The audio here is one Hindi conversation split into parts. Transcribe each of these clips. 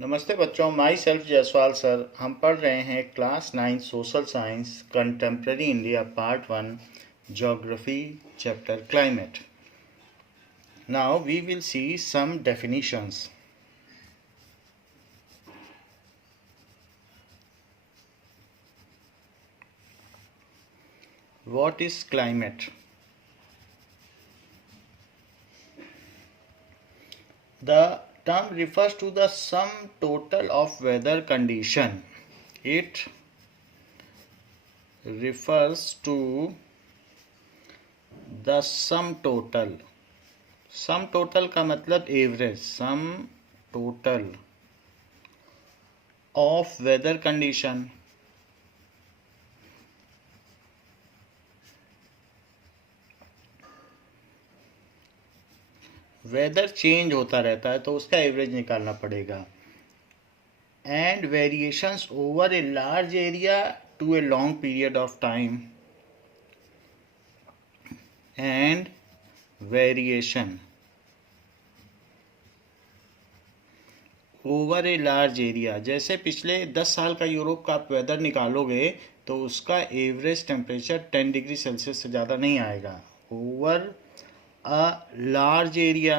नमस्ते बच्चों, माई सेल्फ जयसवाल सर। हम पढ़ रहे हैं class 9 social science contemporary India part 1 geography chapter climate. Now we will see some definitions. What is climate? The term refers to the sum total of weather condition. It refers to the sum total. Sum total का मतलब average, sum total of weather condition. Weather change होता रहता है तो उसका एवरेज निकालना पड़ेगा। And variations over a large area to a long period of time. And variation over a large area, जैसे पिछले 10 साल का यूरोप का आप वेदर निकालोगे तो उसका एवरेज टेम्परेचर 10 डिग्री सेल्सियस से ज़्यादा नहीं आएगा। Over a large area,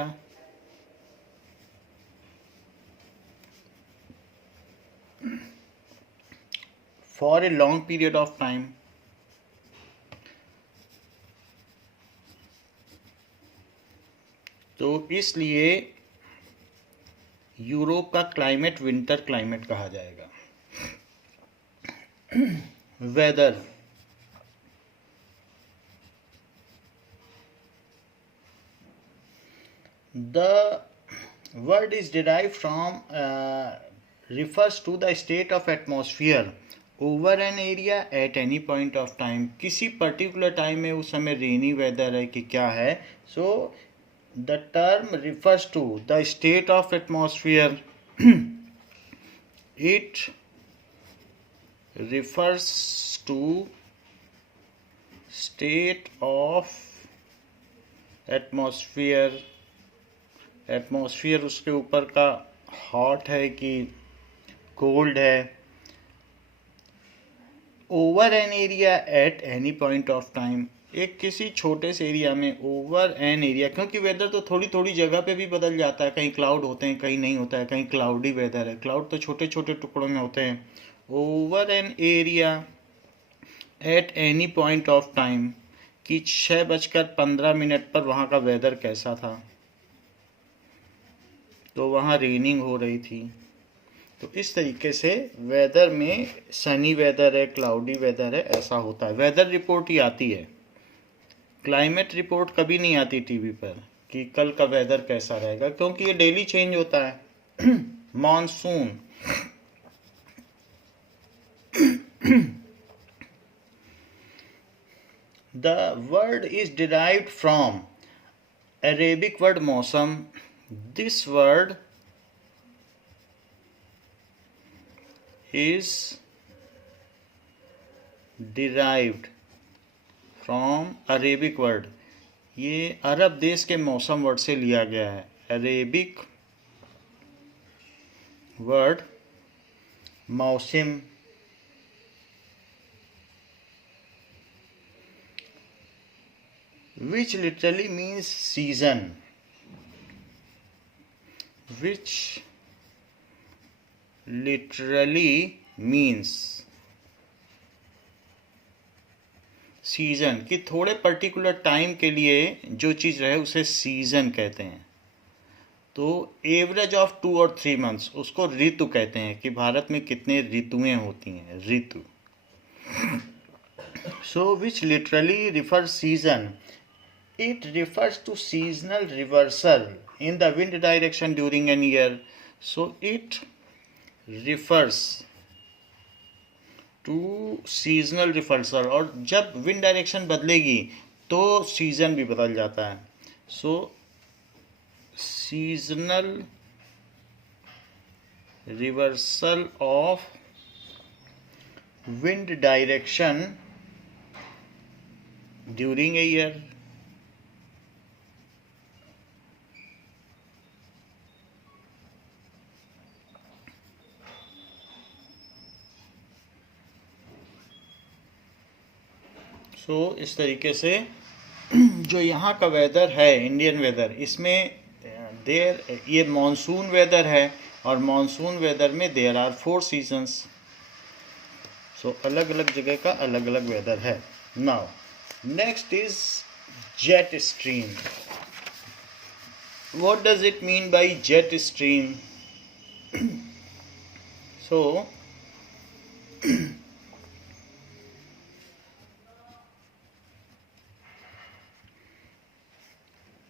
for a long period of time. तो इसलिए यूरोप का क्लाइमेट विंटर क्लाइमेट कहा जाएगा। Weather, the word is derived from refers to the state of atmosphere over an area at any point of time। किसी पर्टिकुलर टाइम में उस समय रेनी वेदर है कि क्या है। So the term refers to the state of atmosphere. It refers to state of atmosphere। Atmosphere उसके ऊपर का हॉट है कि कोल्ड है। Over an area at any point of time, एक किसी छोटे से एरिया में। ओवर एन एरिया, क्योंकि वेदर तो थोड़ी थोड़ी जगह पे भी बदल जाता है। कहीं क्लाउड होते हैं, कहीं नहीं होता है, कहीं क्लाउडी वेदर है। क्लाउड तो छोटे छोटे टुकड़ों में होते हैं। Over an area at any point of time, कि 6:15 पर वहाँ का वेदर कैसा था, तो वहाँ रेनिंग हो रही थी। तो इस तरीके से वेदर में सनी वेदर है, क्लाउडी वेदर है, ऐसा होता है। वेदर रिपोर्ट ही आती है, क्लाइमेट रिपोर्ट कभी नहीं आती टीवी पर कि कल का वेदर कैसा रहेगा, क्योंकि ये डेली चेंज होता है। Monsoon, the word is derived from Arabic word मौसम। This word is derived from Arabic word। ये अरब देश के मौसम वर्ड से लिया गया है। अरेबिक वर्ड मौसम, which literally means season, which literally means season, कि थोड़े पर्टिकुलर टाइम के लिए जो चीज़ रहे उसे सीजन कहते हैं। तो एवरेज ऑफ 2 और 3 मंथ्स उसको ऋतु कहते हैं, कि भारत में कितने ऋतुएं होती हैं, ऋतु। So which literally refers season, it refers to seasonal reversal in the wind direction during an year। so it refers to seasonal reversal, और जब wind direction बदलेगी तो सीजन भी बदल जाता है। so seasonal reversal of wind direction during a year। इस तरीके से जो यहाँ का वेदर है, इंडियन वेदर, इसमें ये मानसून वेदर है, और मानसून वेदर में देयर आर 4 सीजन्स। अलग अलग जगह का अलग अलग वेदर है। Now next is jet stream. What does it mean by jet stream?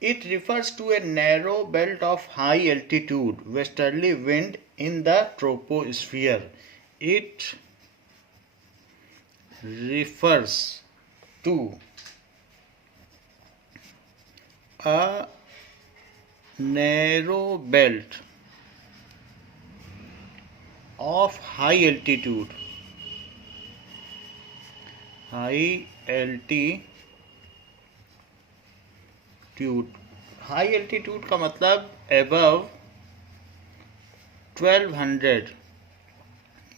It refers to a narrow belt of high altitude westerly wind in the troposphere. It refers to a narrow belt of high altitude high altitude का मतलब एबव 1200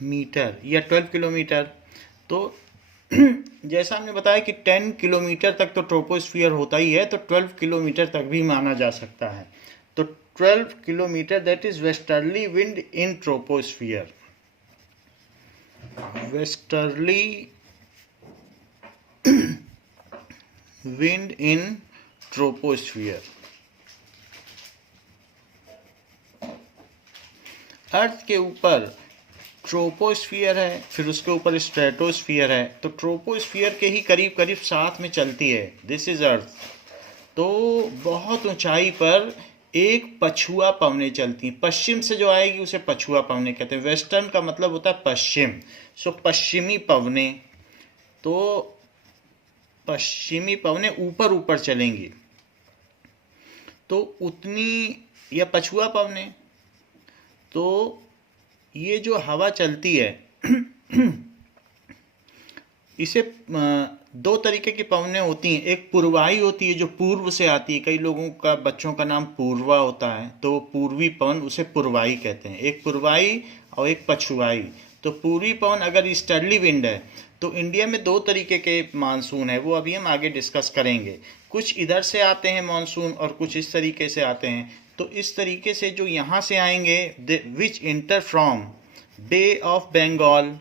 मीटर या 12 किलोमीटर। तो जैसा हमने बताया कि 10 किलोमीटर तक तो ट्रोपोस्फियर होता ही है, तो 12 किलोमीटर तक भी माना जा सकता है। तो 12 kilometre, that is westerly wind in troposphere. Westerly wind in troposphere. Earth के ऊपर ट्रोपोस्फियर है, फिर उसके ऊपर स्ट्रेटोस्फियर है, तो ट्रोपोस्फियर के ही करीब करीब साथ में चलती है। This is earth. तो बहुत ऊंचाई पर एक पछुआ पवनें चलती हैं। पश्चिम से जो आएगी उसे पछुआ पवनें कहते हैं। वेस्टर्न का मतलब होता है पश्चिम। पश्चिमी पवनें, तो पश्चिमी पवनें ऊपर ऊपर चलेंगी, तो उतनी, या पछुआ पवनें, तो ये जो हवा चलती है इसे 2 तरीके की पवनें होती हैं। एक पूर्वाई होती है जो पूर्व से आती है, कई लोगों का, बच्चों का नाम पूर्वा होता है, तो पूर्वी पवन उसे पूर्वाई कहते हैं। एक पूर्वाई और एक पछुआई। तो पूर्वी पवन अगर ईस्टर्ली विंड है, तो इंडिया में 2 तरीके के मानसून है, वो अभी हम आगे डिस्कस करेंगे। कुछ इधर से आते हैं मानसून और कुछ इस तरीके से आते हैं। तो इस तरीके से जो यहाँ से आएंगे, which enter from bay of Bengal,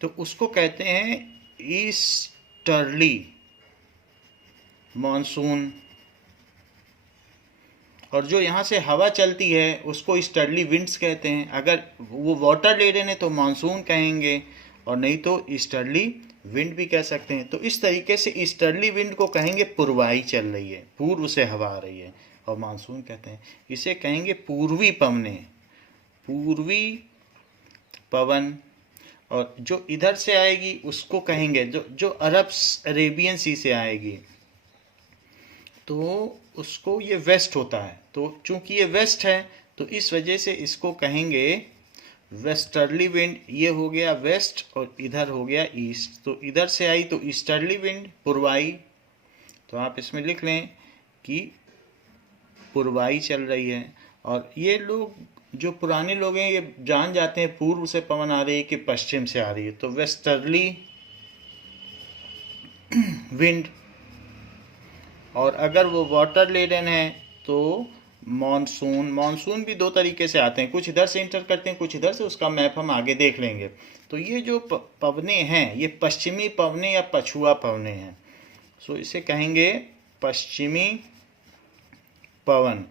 तो उसको कहते हैं ईस्टर्ली मानसून। और जो यहाँ से हवा चलती है उसको ईस्टर्ली विंड्स कहते हैं। अगर वो वाटर ले रहे हैं तो मानसून कहेंगे, और नहीं तो ईस्टर्ली विंड भी कह सकते हैं। तो इस तरीके से ईस्टर्ली विंड को कहेंगे पूर्वाई चल रही है, पूर्व से हवा आ रही है, और मानसून कहते हैं। इसे कहेंगे पूर्वी पवनें, पूर्वी पवन। और जो इधर से आएगी उसको कहेंगे, जो अरेबियन सी से आएगी, तो उसको ये वेस्ट होता है। तो चूंकि ये वेस्ट है तो इस वजह से इसको कहेंगे वेस्टर्ली विंड। ये हो गया वेस्ट और इधर हो गया ईस्ट। तो इधर से आई तो ईस्टर्ली विंड, पूर्वाई। तो आप इसमें लिख लें कि पूर्वाई चल रही है। और ये लोग, जो पुराने लोग हैं, ये जान जाते हैं पूर्व से पवन आ रही है कि पश्चिम से आ रही है, तो वेस्टर्ली विंड। और अगर वो वाटर ले रहे हैं तो मानसून भी 2 तरीके से आते हैं, कुछ इधर से इंटर करते हैं, कुछ इधर से। उसका मैप हम आगे देख लेंगे। तो ये जो पवनें हैं, ये पश्चिमी पवनें या पछुआ पवनें हैं। इसे कहेंगे पश्चिमी पवन।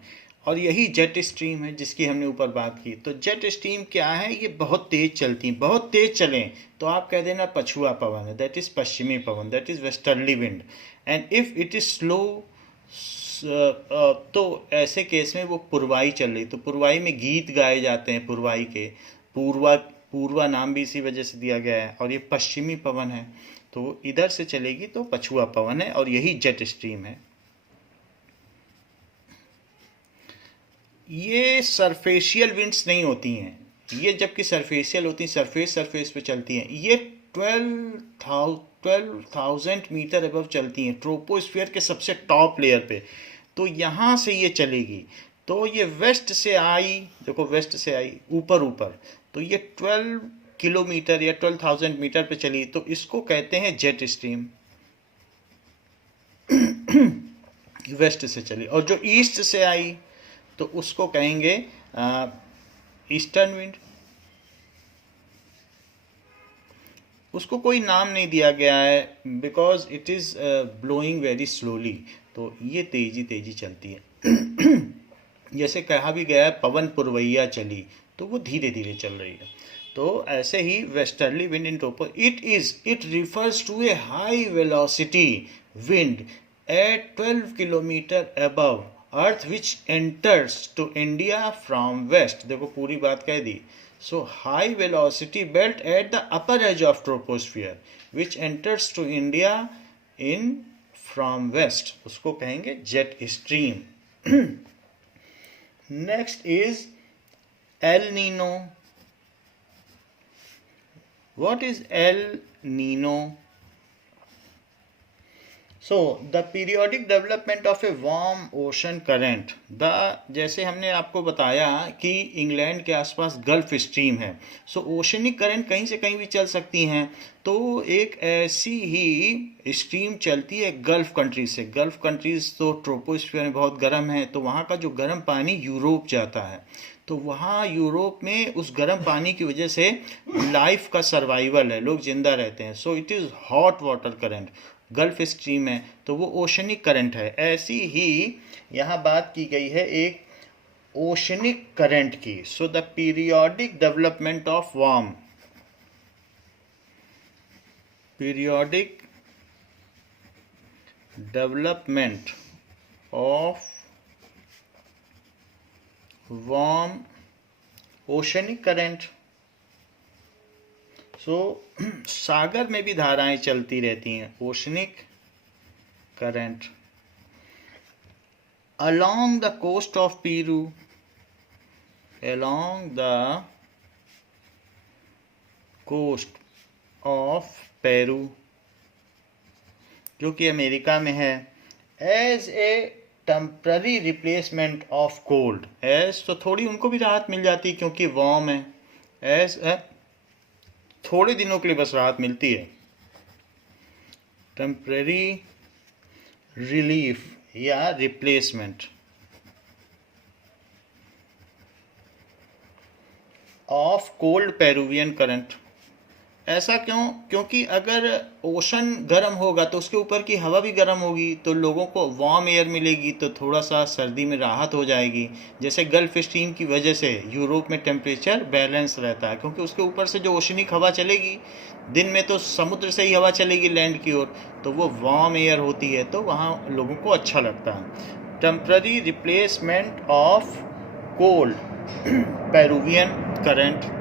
और यही जेट स्ट्रीम है जिसकी हमने ऊपर बात की। तो जेट स्ट्रीम क्या है? ये बहुत तेज चलती हैं। बहुत तेज चलें तो आप कह देना पछुआ पवन है, दैट इज पश्चिमी पवन, that is westerly wind. And if it is slow, तो ऐसे केस में वो पूर्वाई चल रही। तो पूर्वाई में गीत गाए जाते हैं पूर्वाई के। पूर्वा नाम भी इसी वजह से दिया गया है। और ये पश्चिमी पवन है, तो इधर से चलेगी तो पछुआ पवन है, और यही जेट स्ट्रीम है। ये सरफेशियल विंड्स नहीं होती हैं, ये जबकि सरफेशियल होती हैं, सरफेस पे चलती हैं। ये 12,000 मीटर अबव चलती हैं, ट्रोपोस्फियर के सबसे टॉप लेयर पे। तो यहाँ से ये चलेगी। तो ये वेस्ट से आई, देखो वेस्ट से आई ऊपर, तो ये 12 किलोमीटर या 12,000 मीटर पे चली तो इसको कहते हैं जेट स्ट्रीम। वेस्ट से चली। और जो ईस्ट से आई तो उसको कहेंगे ईस्टर्न विंड। उसको कोई नाम नहीं दिया गया है because it is blowing very slowly, तो ये तेजी तेजी चलती है। जैसे कहा भी गया है पवन पुरवैया चली, तो वो धीरे धीरे चल रही है। तो ऐसे ही वेस्टर्ली विंड इन टोपो it refers to a high velocity wind at 12 kilometre above earth which enters to India from west. देखो पूरी बात कह दी। So high velocity belt at the upper edge of troposphere which enters to India in from west, उसको कहेंगे jet stream. Next is El Nino. What is El Nino? So the periodic development of a warm ocean current. जैसे हमने आपको बताया कि इंग्लैंड के आसपास गल्फ स्ट्रीम है, सो ओशनिक करंट कहीं से कहीं भी चल सकती हैं। तो एक ऐसी ही स्ट्रीम चलती है गल्फ कंट्रीज से। गल्फ कंट्रीज तो ट्रोपोस्फीयर में बहुत गर्म है, तो वहाँ का जो गर्म पानी यूरोप जाता है, तो वहाँ यूरोप में उस गर्म पानी की वजह से लाइफ का सर्वाइवल है, लोग जिंदा रहते हैं। So it is hot water current, gulf stream है तो वो ओशनिक करंट है। ऐसी ही यहाँ बात की गई है एक ओशनिक करंट की। So the periodic development of warm, periodic development of warm oceanic current. So सागर में भी धाराएं चलती रहती हैं, oceanic current. Along the coast of Peru, along the coast of Peru जो कि अमेरिका में है, as a temporary replacement of cold. As तो थोड़ी उनको भी राहत मिल जाती है क्योंकि वार्म है, एज थोड़े दिनों के लिए बस राहत मिलती है। टेम्पररी रिलीफ या replacement of cold Peruvian current. ऐसा क्यों? क्योंकि अगर ओशन गर्म होगा तो उसके ऊपर की हवा भी गर्म होगी, तो लोगों को वार्म एयर मिलेगी, तो थोड़ा सा सर्दी में राहत हो जाएगी। जैसे गल्फ स्ट्रीम की वजह से यूरोप में टेम्परेचर बैलेंस रहता है, क्योंकि उसके ऊपर से जो ओशनिक हवा चलेगी, दिन में तो समुद्र से ही हवा चलेगी लैंड की ओर, तो वो वार्म एयर होती है, तो वहाँ लोगों को अच्छा लगता है। Temporary replacement of cold Peruvian current.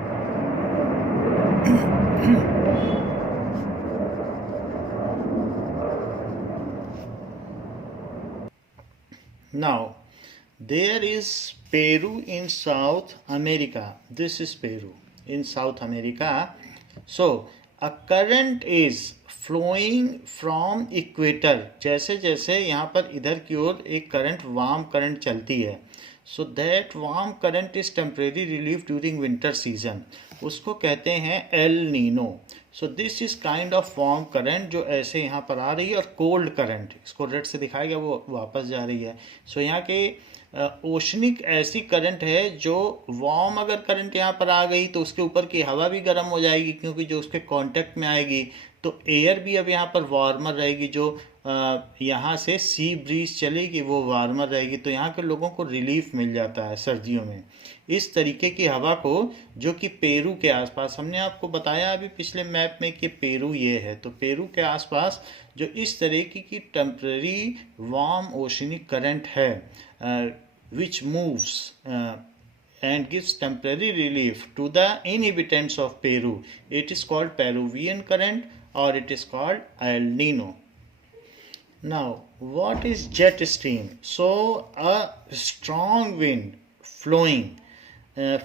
Now, there is Peru in South America. This is Peru in South America. So, a current is flowing from equator. जैसे जैसे यहाँ पर इधर की ओर एक करंट, वार्म करंट चलती है, so that warm current is temporary relief during winter season. उसको कहते हैं El Nino. So this is kind of warm current जो ऐसे यहाँ पर आ रही है, और कोल्ड करंट इसको रेड से दिखाया गया, वो वापस जा रही है। सो यहाँ के ओशनिक ऐसी करंट है जो वार्म अगर करंट यहाँ पर आ गई तो उसके ऊपर की हवा भी गर्म हो जाएगी, क्योंकि जो उसके कांटेक्ट में आएगी तो एयर भी अब यहाँ पर वार्मर रहेगी। जो यहाँ से सी ब्रीज चलेगी वो वार्मर रहेगी, तो यहाँ के लोगों को रिलीफ मिल जाता है सर्दियों में। इस तरीके की हवा को जो कि पेरू के आसपास, हमने आपको बताया अभी पिछले मैप में कि पेरू ये है, तो पेरू के आसपास जो इस तरीके की टेम्पररी वार्म ओशनिक करंट है which moves and gives temporary relief to the inhabitants of Peru. It is called Peruvian current or it is called El Nino. Now, what is jet stream? So, a strong wind flowing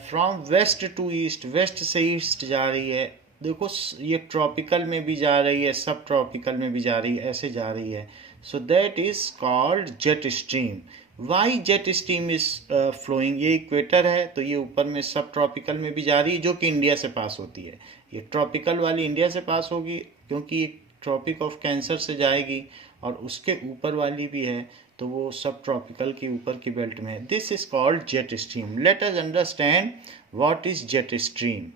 from west to east, west से ईस्ट जा रही है। देखो ये ट्रॉपिकल में भी जा रही है, सब ट्रॉपिकल में भी जा रही है, ऐसे जा रही है। So that is called jet stream. Why jet stream is flowing, ये इक्वेटर है तो ये ऊपर में सब ट्रॉपिकल में भी जा रही है जो कि इंडिया से पास होती है। ये ट्रॉपिकल वाली इंडिया से पास होगी क्योंकि ये ट्रॉपिक ऑफ कैंसर से जाएगी, और उसके ऊपर वाली भी है तो वो सब ट्रॉपिकल के ऊपर की बेल्ट में है। This is called jet stream. Let us understand what is jet stream.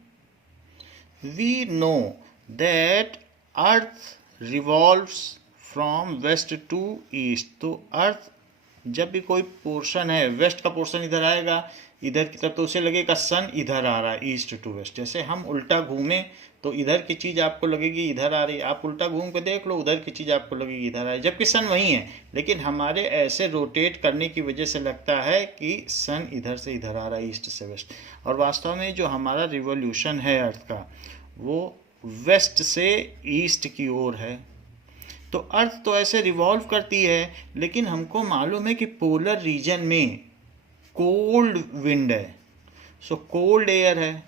We know that earth revolves from west to east. तो अर्थ जब भी कोई पोर्शन है, वेस्ट का पोर्शन इधर आएगा इधर की तरफ, तो उसे लगेगा सन इधर आ रहा है, ईस्ट टू वेस्ट। जैसे हम उल्टा घूमें तो इधर की चीज़ आपको लगेगी इधर आ रही है, आप उल्टा घूम के देख लो उधर की चीज़ आपको लगेगी इधर आ रही है, जबकि सन वही है, लेकिन हमारे ऐसे रोटेट करने की वजह से लगता है कि सन इधर से इधर आ रहा है, ईस्ट से वेस्ट। और वास्तव में जो हमारा रिवॉल्यूशन है अर्थ का, वो वेस्ट से ईस्ट की ओर है। तो अर्थ तो ऐसे रिवॉल्व करती है, लेकिन हमको मालूम है कि पोलर रीजन में कोल्ड विंड है, सो कोल्ड एयर है,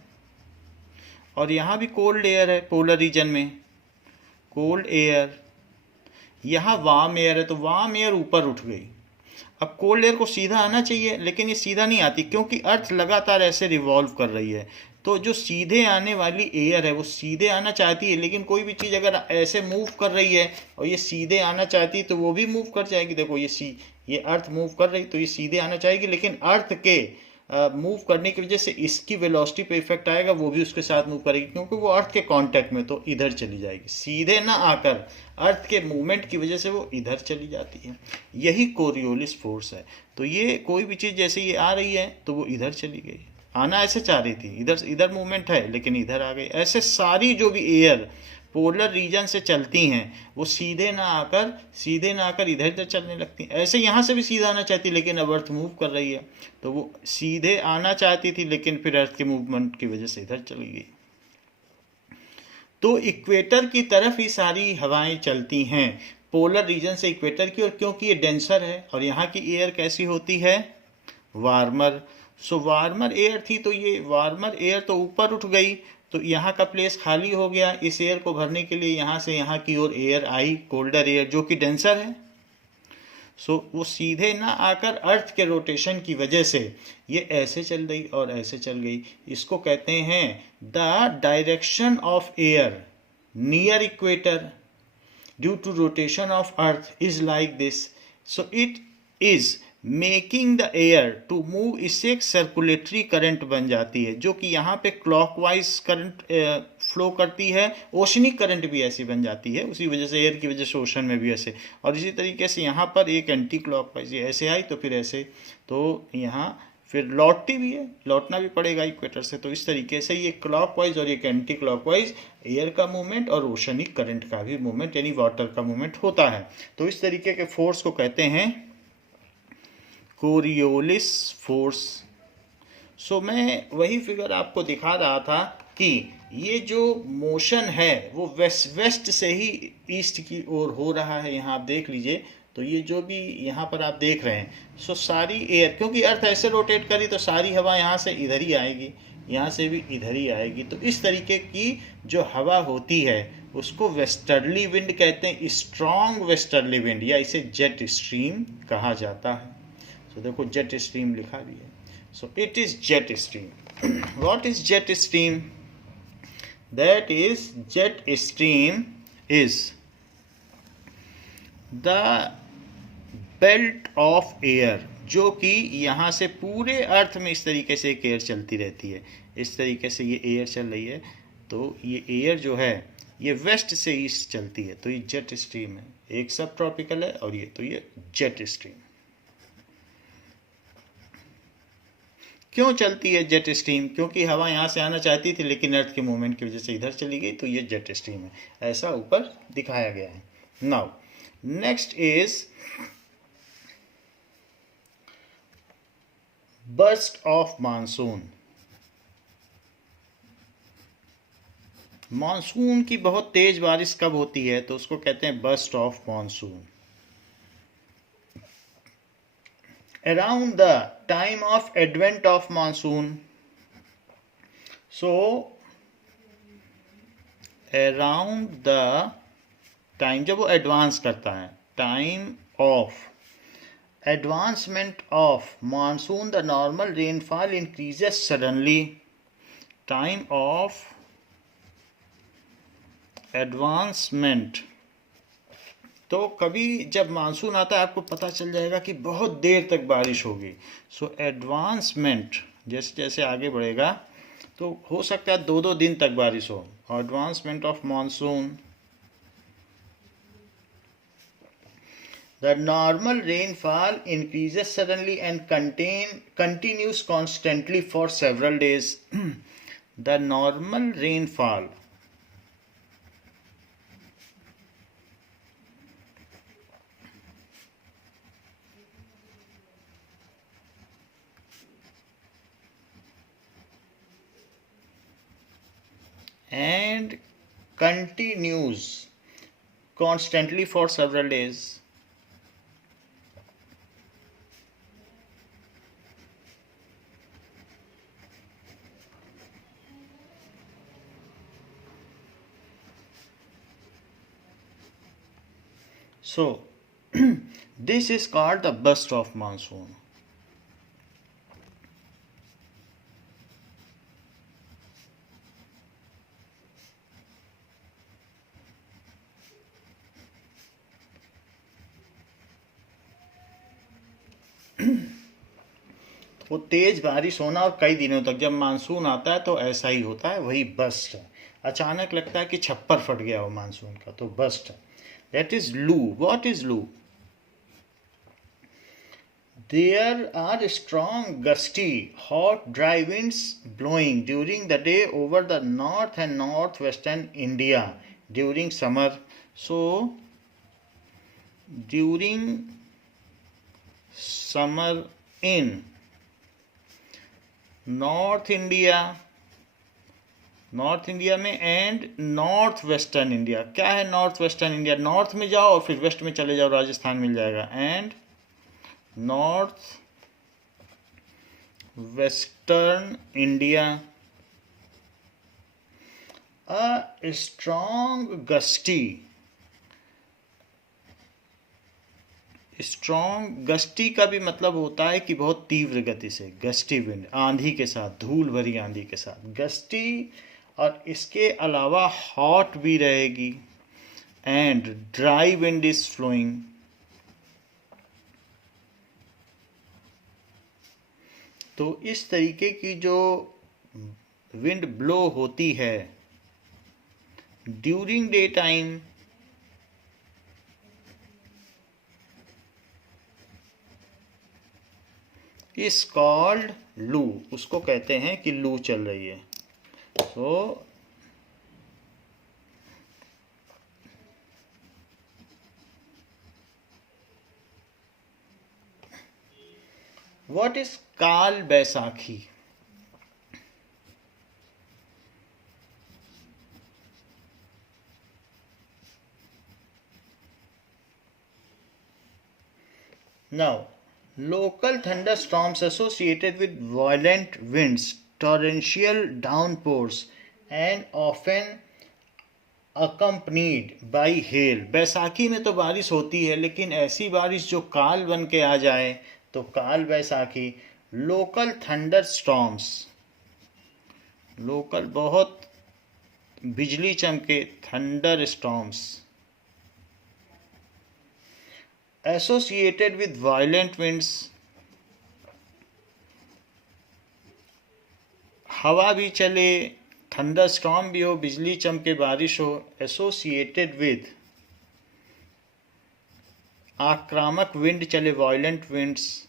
और यहाँ भी कोल्ड एयर है पोलर रीजन में, कोल्ड एयर। यहाँ वार्म एयर है तो वार्म एयर ऊपर उठ गई। अब कोल्ड एयर को सीधा आना चाहिए, लेकिन ये सीधा नहीं आती क्योंकि अर्थ लगातार ऐसे रिवॉल्व कर रही है। तो जो सीधे आने वाली एयर है वो सीधे आना चाहती है, लेकिन कोई भी चीज़ अगर ऐसे मूव कर रही है और ये सीधे आना चाहती है तो वो भी मूव कर जाएगी। देखो ये अर्थ मूव कर रही तो ये सीधे आना चाहेगी, लेकिन अर्थ के मूव करने की वजह से इसकी वेलोसिटी पे इफेक्ट आएगा, वो भी उसके साथ मूव करेगी क्योंकि वो अर्थ के कांटेक्ट में, तो इधर चली जाएगी। सीधे ना आकर अर्थ के मूवमेंट की वजह से वो इधर चली जाती है। यही कोरियोलिस फोर्स है। तो ये कोई भी चीज़ जैसे ये आ रही है तो वो इधर चली गई, आना ऐसे चाह रही थी, इधर इधर मूवमेंट है लेकिन इधर आ गई। ऐसे सारी जो भी एयर पोलर रीजन से चलती हैं वो सीधे ना आकर इधर इधर चलने लगती हैं। ऐसे यहाँ से भी सीधा आना चाहती, लेकिन अब अर्थ मूव कर रही है तो वो सीधे आना चाहती थी, लेकिन फिर अर्थ के मूवमेंट की वजह से इधर चली गई। तो इक्वेटर की तरफ ही सारी हवाएं चलती हैं, पोलर रीजन से इक्वेटर की, और क्योंकि ये डेंसर है और यहाँ की एयर कैसी होती है, वार्मर। सो वार्मर एयर थी तो ये वार्मर एयर तो ऊपर उठ गई, तो यहाँ का प्लेस खाली हो गया। इस एयर को भरने के लिए यहाँ से यहाँ की ओर एयर आई, कोल्डर एयर जो कि डेंसर है। सो वो सीधे ना आकर अर्थ के रोटेशन की वजह से ये ऐसे चल गई और ऐसे चल गई। इसको कहते हैं the direction of air near equator due to rotation of earth is like this. So it is making the air to move. इससे एक सर्कुलेटरी करंट बन जाती है जो कि यहाँ पे क्लॉकवाइज करंट फ्लो करती है। ओशनिक करंट भी ऐसी बन जाती है उसी वजह से, एयर की वजह से ओशन में भी ऐसे। और इसी तरीके से यहाँ पर एक एंटी क्लॉकवाइज, ये ऐसे आई तो फिर ऐसे, तो यहाँ फिर लौटती भी है, लौटना भी पड़ेगा इक्वेटर से। तो इस तरीके से ये क्लॉकवाइज और एक एंटी क्लॉकवाइज एयर का मूवमेंट और ओशनिक करंट का भी मूवमेंट यानी वाटर का मूवमेंट होता है। तो इस तरीके के फोर्स को कहते हैं कोरियोलिस फोर्स। सो मैं वही फिगर आपको दिखा रहा था कि ये जो मोशन है वो वेस्ट से ही ईस्ट की ओर हो रहा है। यहाँ आप देख लीजिए, तो ये जो भी यहाँ पर आप देख रहे हैं, सो सारी एयर, क्योंकि अर्थ ऐसे रोटेट करी तो सारी हवा यहाँ से इधर ही आएगी, यहाँ से भी इधर ही आएगी। तो इस तरीके की जो हवा होती है उसको वेस्टर्ली विंड कहते हैं, स्ट्रॉन्ग वेस्टर्ली विंड, या इसे जेट स्ट्रीम कहा जाता है। तो देखो जेट स्ट्रीम लिखा भी है। सो it is jet stream. What is jet stream? That is jet stream is the belt of air, जो कि यहाँ से पूरे अर्थ में इस तरीके से एक एयर चलती रहती है। इस तरीके से ये एयर चल रही है, तो ये एयर जो है ये वेस्ट से ईस्ट चलती है, तो ये जेट स्ट्रीम है। एक सब ट्रॉपिकल है और ये, तो ये जेट स्ट्रीम। क्यों चलती है जेट स्ट्रीम? क्योंकि हवा यहाँ से आना चाहती थी लेकिन अर्थ के मूवमेंट की वजह से इधर चली गई, तो ये जेट स्ट्रीम है। ऐसा ऊपर दिखाया गया है। Now next is burst of monsoon. Monsoon की बहुत तेज बारिश कब होती है? तो उसको कहते हैं burst of monsoon. Around the time of advent of monsoon, so around the time, जब वो एडवांस करता है, time of advancement of monsoon, the normal rainfall increases suddenly. Time of advancement, तो कभी जब मानसून आता है आपको पता चल जाएगा कि बहुत देर तक बारिश होगी. सो एडवांसमेंट, जैसे जैसे आगे बढ़ेगा तो हो सकता है 2-2 दिन तक बारिश हो. Advancement of monsoon, the normal rainfall increases suddenly and continues constantly for several days. The normal rainfall and continues constantly for several days. So this is called the burst of monsoon. वो तेज बारिश होना और कई दिनों तक, जब मानसून आता है तो ऐसा ही होता है, वही बस्ट है. अचानक लगता है कि छप्पर फट गया हो मानसून का, तो बस्ट है. दैट इज लू. व्हाट इज लू? There are strong, gusty, hot, dry winds blowing during the day over the north and northwestern India during summer. So, during summer in north India में एंड नॉर्थ वेस्टर्न इंडिया. क्या है नॉर्थ वेस्टर्न इंडिया? नॉर्थ में जाओ और फिर वेस्ट में चले जाओ, राजस्थान मिल जाएगा. And north western India, a strong gusty का भी मतलब होता है कि बहुत तीव्र गति से. गस्टी विंड, आंधी के साथ, धूल भरी आंधी के साथ गस्टी. और इसके अलावा हॉट भी रहेगी. And dry wind is flowing. तो इस तरीके की जो विंड ब्लो होती है during day time, is called loo. उसको कहते हैं कि लू चल रही है. सो व्हाट इज काल Baisakhi? Now, local thunderstorms associated with violent winds, torrential downpours, and often accompanied by hail. Baisakhi में तो बारिश होती है, लेकिन ऐसी बारिश जो काल बन के आ जाए तो काल Baisakhi. Local thunder storms, local बहुत बिजली चमके, thunder storms. Associated with violent winds, हवा भी चले, थंडर स्टॉर्म भी हो, बिजली चमके, बारिश हो. एसोसिएटेड विद, आक्रामक विंड चले, वायलेंट विंड्स.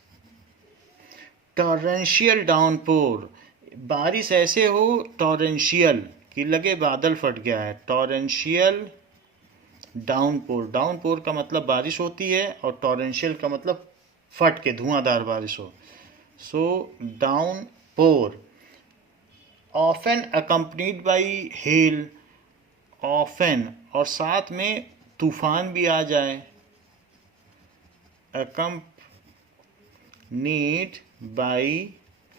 टॉरेंशियल डाउनपोर, बारिश ऐसे हो टॉरेंशियल कि लगे बादल फट गया है. टॉरेंशियल डाउनपोर का मतलब बारिश होती है और टॉरेंशियल का मतलब फट के धुआंधार बारिश हो. So downpour. Often accompanied by hail, often और साथ में तूफान भी आ जाए. अकम्पनीड बाई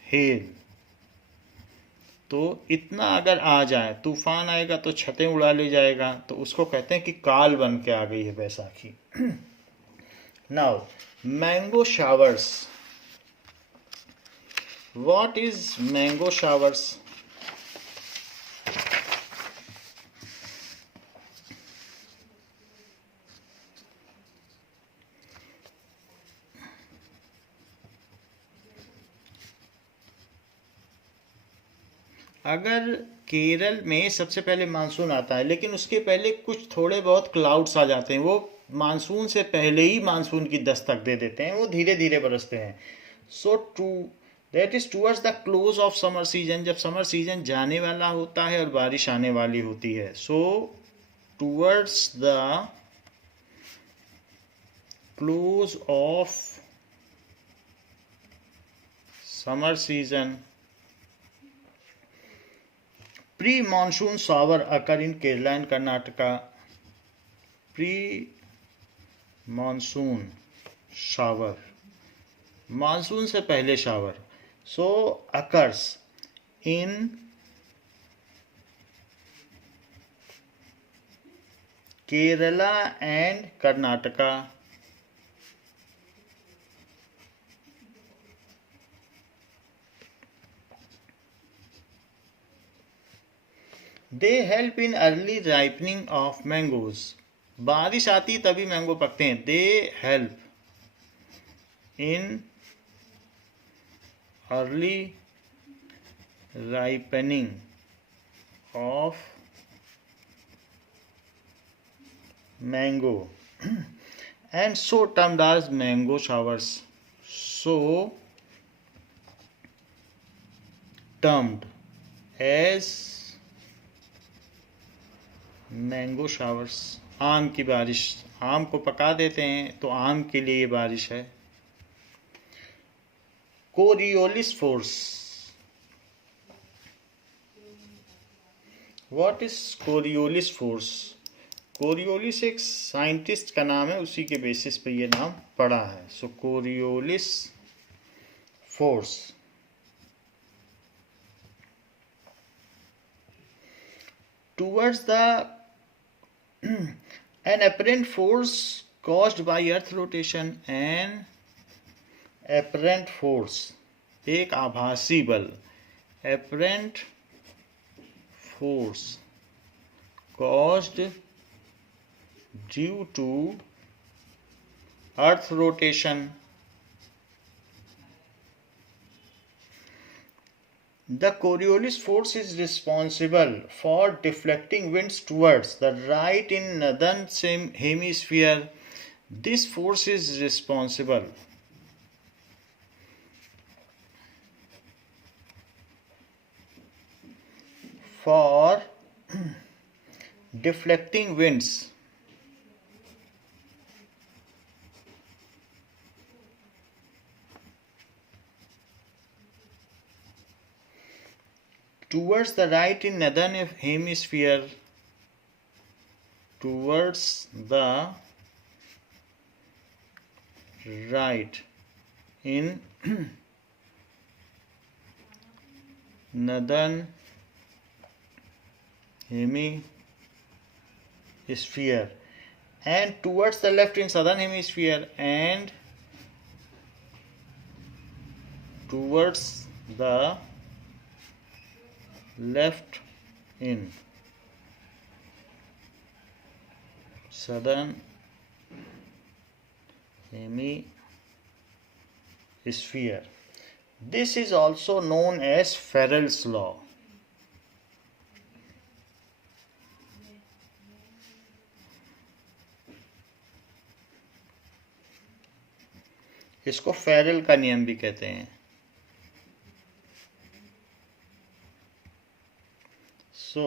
हेल, तो इतना अगर आ जाए, तूफान आएगा तो छतें उड़ा ले जाएगा, तो उसको कहते हैं कि काल बन के आ गई है Baisakhi. Now, mango showers. What is mango showers? अगर केरल में सबसे पहले मानसून आता है, लेकिन उसके पहले कुछ थोड़े बहुत क्लाउड्स आ जाते हैं, वो मानसून से पहले ही मानसून की दस्तक दे देते हैं, वो धीरे धीरे बरसते हैं. So to that is towards the close of summer season, जब समर सीजन जाने वाला होता है और बारिश आने वाली होती है. So towards the close of summer season, pre-monsoon shower occur in Kerala and Karnataka. Pre-monsoon shower, monsoon से पहले shower. So occurs in Kerala and Karnataka. They help in early ripening of mangoes. बारिश आती तभी मैंगो पकते हैं. They help in early ripening of mango and so termed as mango showers. So termed as mango showers. आम की बारिश, आम को पका देते हैं तो आम के लिए ये बारिश है. Coriolis force. What is Coriolis force? Coriolis एक साइंटिस्ट का नाम है, उसी के बेसिस पे ये नाम पड़ा है. So Coriolis force. Towards the an apparent force caused by earth rotation. An apparent force, एक आभासी बल. apparent force caused due to earth rotation. The Coriolis force is responsible for deflecting winds towards the right in northern hemisphere. This force is responsible for deflecting winds towards the right in northern hemisphere. Towards the right in northern hemisphere and towards the left in southern hemisphere and towards the left in southern hemisphere. This is also known as Farrell's law. इसको फेरेल का नियम भी कहते हैं. So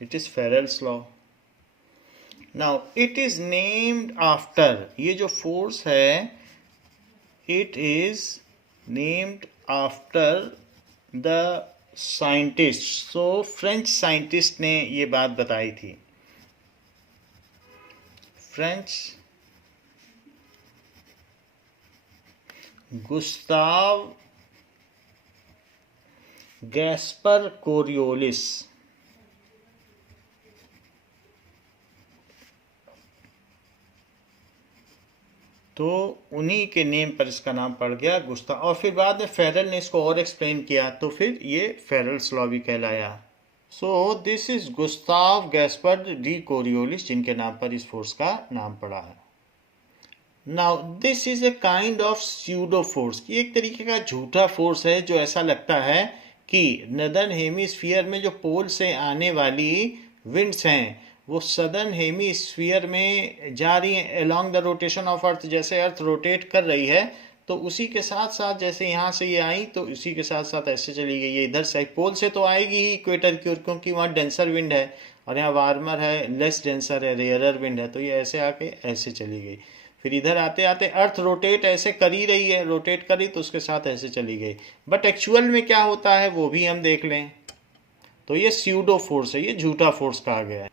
it is Farrell's law. Now it is named after, ये जो force है, it is named after the scientist. So French scientist ने ये बात बताई थी. French Gustave Gaspar Coriolis. तो उन्हीं के नेम पर इसका नाम पड़ गया गुस्ताव। और फिर बाद में फेरल ने इसको और एक्सप्लेन किया तो फिर ये फेरल्स लॉ भी कहलाया। सो this is Gustav Gaspard D Coriolis, जिनके नाम पर इस फोर्स का नाम पड़ा है। Now this is a kind of pseudo force, ये एक तरीके का झूठा फोर्स है जो ऐसा लगता है कि नदर्न हेमिस्फीयर में जो पोल से आने वाली विंड्स हैं वो सदर्न हेमिस्फीयर में जा रही हैं अलोंग द रोटेशन ऑफ अर्थ। जैसे अर्थ रोटेट कर रही है तो उसी के साथ साथ जैसे यहाँ से ये आई तो उसी के साथ साथ ऐसे चली गई। ये इधर साइड पोल से तो आएगी ही इक्वेटर की ओर, क्योंकि वहाँ डेंसर विंड है और यहाँ वार्मर है, लेस डेंसर है, रेयरर विंड है, तो ये ऐसे आके ऐसे चली गई। फिर इधर आते आते अर्थ रोटेट ऐसे कर ही रही है, रोटेट करी तो उसके साथ ऐसे चली गई। बट एक्चुअल में क्या होता है वो भी हम देख लें। तो ये स्यूडो फोर्स है, ये झूठा फोर्स कहा गया है।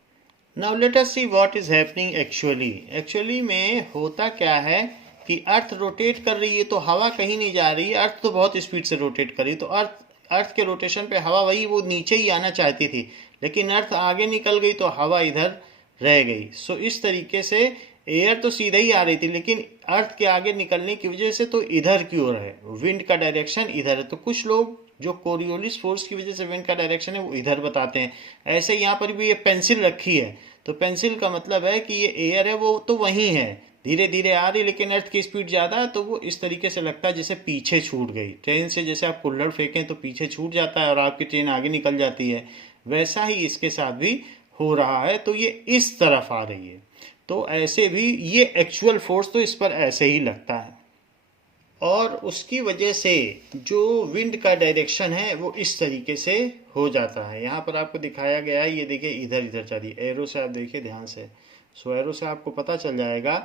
Now let us see what is happening actually. Actually में होता क्या है कि अर्थ रोटेट कर रही है तो हवा कहीं नहीं जा रही है, अर्थ तो बहुत स्पीड से रोटेट कर रही है, तो अर्थ के रोटेशन पे हवा वही वो नीचे ही आना चाहती थी, लेकिन अर्थ आगे निकल गई तो हवा इधर रह गई। सो इस तरीके से एयर तो सीधे ही आ रही थी लेकिन अर्थ के आगे निकलने की वजह से तो इधर की ओर है, विंड का डायरेक्शन इधर है। तो कुछ लोग जो कोरियोलिस फोर्स की वजह से विंड का डायरेक्शन है वो इधर बताते हैं। ऐसे यहाँ पर भी ये पेंसिल रखी है तो पेंसिल का मतलब है कि ये एयर है वो तो वहीं है, धीरे धीरे आ रही, लेकिन अर्थ की स्पीड ज़्यादा है तो वो इस तरीके से लगता है जैसे पीछे छूट गई। ट्रेन से जैसे आप कुल्हड़ फेंकें तो पीछे छूट जाता है और आपकी ट्रेन आगे निकल जाती है, वैसा ही इसके साथ भी हो रहा है। तो ये इस तरफ आ रही है, तो ऐसे भी ये एक्चुअल फोर्स तो इस पर ऐसे ही लगता है। और उसकी वजह से जो विंड का डायरेक्शन है वो इस तरीके से हो जाता है। यहाँ पर आपको दिखाया गया है, ये देखिए इधर इधर जा रही है, एरो से आप देखिए ध्यान से। सो एरो से आपको पता चल जाएगा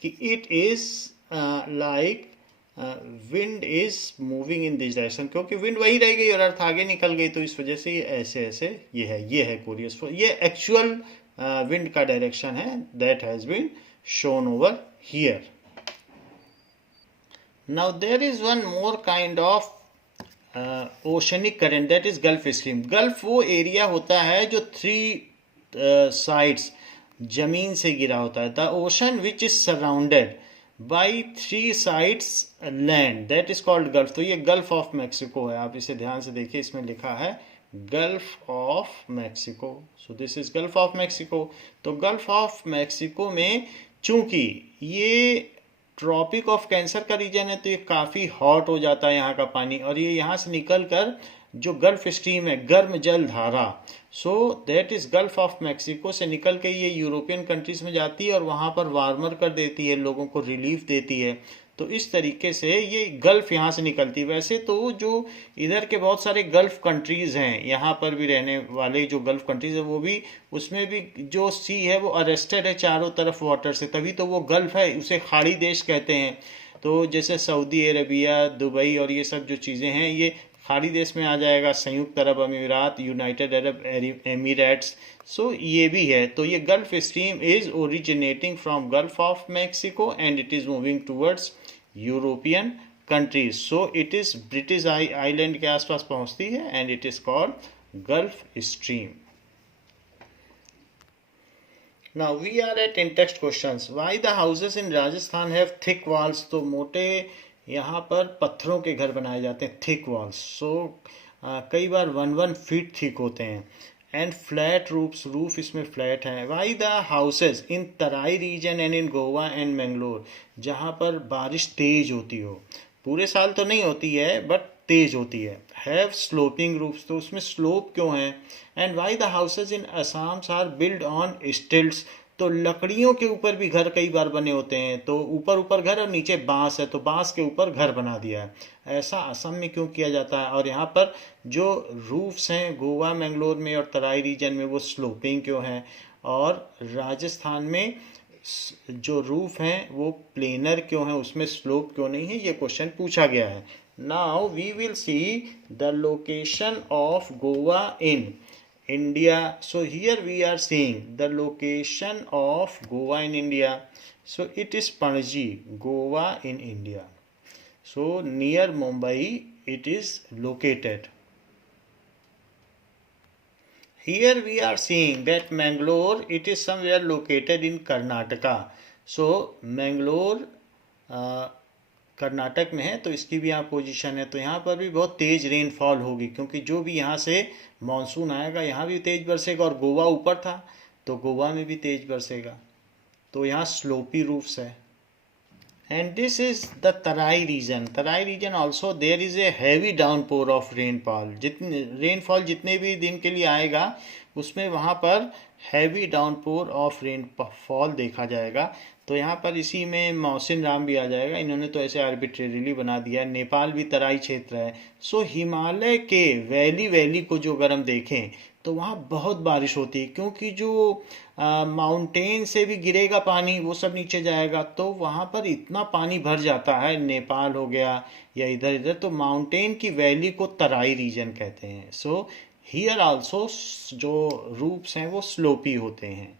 कि it is like wind is moving in this direction, क्योंकि विंड वही रह गई और अर्थ आगे निकल गई, तो इस वजह से ये ऐसे ऐसे ये है कोरियस फोर्स। ये एक्चुअल विंड का डायरेक्शन है that has been shown over here. Now there is one more kind of oceanic current, that is Gulf Stream. Gulf वो एरिया होता है जो 3 sides जमीन से गिरा होता है। The ocean which is surrounded by 3 sides land, that is called Gulf। तो ये गल्फ ऑफ मैक्सिको है, आप इसे ध्यान से देखिए, इसमें लिखा है gulf of Mexico. So this is gulf of Mexico. तो गल्फ ऑफ मैक्सिको में चूंकि ये ट्रॉपिक ऑफ कैंसर का रीजन है तो ये काफ़ी हॉट हो जाता है यहाँ का पानी, और ये यहाँ से निकल कर जो गल्फ स्ट्रीम है, गर्म जल धारा, सो that is gulf of Mexico से निकल के ये यूरोपियन कंट्रीज़ में जाती है और वहाँ पर वार्मर कर देती है, लोगों को रिलीफ देती है। तो इस तरीके से ये गल्फ यहाँ से निकलती है। वैसे तो जो इधर के बहुत सारे गल्फ कंट्रीज़ हैं, यहाँ पर भी रहने वाले जो गल्फ कंट्रीज़ हैं वो भी, उसमें भी जो सी है वो अरेस्टेड है चारों तरफ वाटर से, तभी तो वो गल्फ है, उसे खाड़ी देश कहते हैं। तो जैसे सऊदी अरबिया, दुबई और ये सब जो चीज़ें हैं ये खाड़ी देश में आ जाएगा, संयुक्त अरब अमीरात, यूनाइटेड अरब एमिरेट्स। सो ये भी है। तो ये gulf stream is originating from gulf of Mexico and it is moving towards European countries. So it is British island के आसपास पहुंचती है and it is called gulf stream. Now we are at in-text questions. Why the houses in Rajasthan have thick walls? तो मोटे यहाँ पर पत्थरों के घर बनाए जाते हैं, थिक वॉल्स। सो कई बार 1 फीट थिक होते हैं। एंड फ्लैट रूफ्स, रूफ इसमें फ्लैट है। Why the houses in Terai region and in Goa and Mangalore, जहाँ पर बारिश तेज होती हो, पूरे साल तो नहीं होती है बट तेज होती है, हैव स्लोपिंग रूफ्स, तो उसमें स्लोप क्यों है। And why the houses in Assam are build on stilts, तो लकड़ियों के ऊपर भी घर कई बार बने होते हैं, तो ऊपर ऊपर घर और नीचे बांस है तो बांस के ऊपर घर बना दिया है। ऐसा असम में क्यों किया जाता है। और यहाँ पर जो रूफ्स हैं गोवा मैंगलोर में और तराई रीजन में वो स्लोपिंग क्यों हैं, और राजस्थान में जो रूफ हैं वो प्लेनर क्यों हैं, उसमें स्लोप क्यों नहीं है, ये क्वेश्चन पूछा गया है। Now we will see the location of Goa in India. So here we are seeing the location of Goa in India. So it is Panaji, Goa in India. So near Mumbai it is located. Here we are seeing that Mangalore, it is somewhere located in Karnataka. So Mangalore Karnataka में है, तो इसकी भी यहाँ पोजीशन है। तो यहाँ पर भी बहुत तेज़ रेनफॉल होगी, क्योंकि जो भी यहाँ से मानसून आएगा यहाँ भी तेज़ बरसेगा, और गोवा ऊपर था तो गोवा में भी तेज़ बरसेगा। तो यहाँ स्लोपी रूफ्स है। And this is the Tarai region. Tarai region also there is a heavy downpour of rainfall. जितने रेनफॉल जितने भी दिन के लिए आएगा उसमें वहाँ पर हैवी डाउनपोर ऑफ रेनफॉल देखा जाएगा। तो यहाँ पर इसी में मौसिन राम भी आ जाएगा। इन्होंने तो ऐसे आर्बिट्रेरीली बना दिया है। नेपाल भी तराई क्षेत्र है। सो हिमालय के वैली को जो अगर हम देखें तो वहाँ बहुत बारिश होती है, क्योंकि जो माउंटेन से भी गिरेगा पानी वो सब नीचे जाएगा, तो वहाँ पर इतना पानी भर जाता है। नेपाल हो गया या इधर इधर, तो माउंटेन की वैली को तराई रीजन कहते हैं। सो हियर आल्सो जो रूप्स हैं वो स्लोपी होते हैं।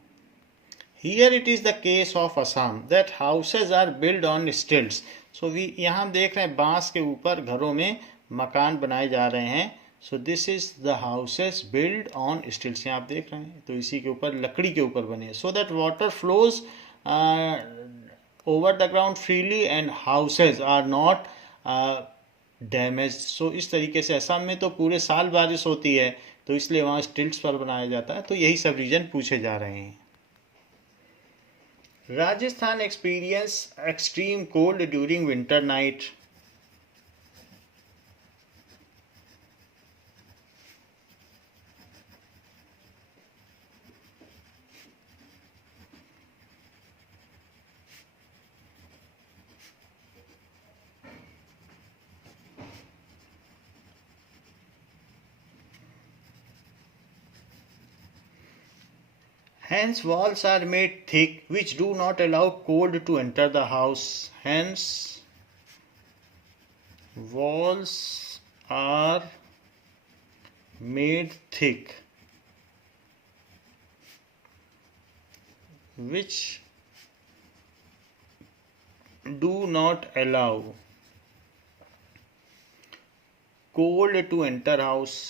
Here it is the case of Assam that houses are build on stilts. So we यहाँ हम देख रहे हैं बांस के ऊपर घरों में मकान बनाए जा रहे हैं। सो this is the houses build on stilts, यहाँ आप देख रहे हैं, तो इसी के ऊपर लकड़ी के ऊपर बने, so that water flows over the ground freely and houses are not damage. So इस तरीके से असम में तो पूरे साल बारिश होती है, तो इसलिए वहाँ स्टिल्ट्स पर बनाया जाता है। तो यही सब रीजन पूछे जा रहे हैं। Rajasthan experience extreme cold during winter night. Hence walls are made thick which do not allow cold to enter the house. Hence walls are made thick which do not allow cold to enter house.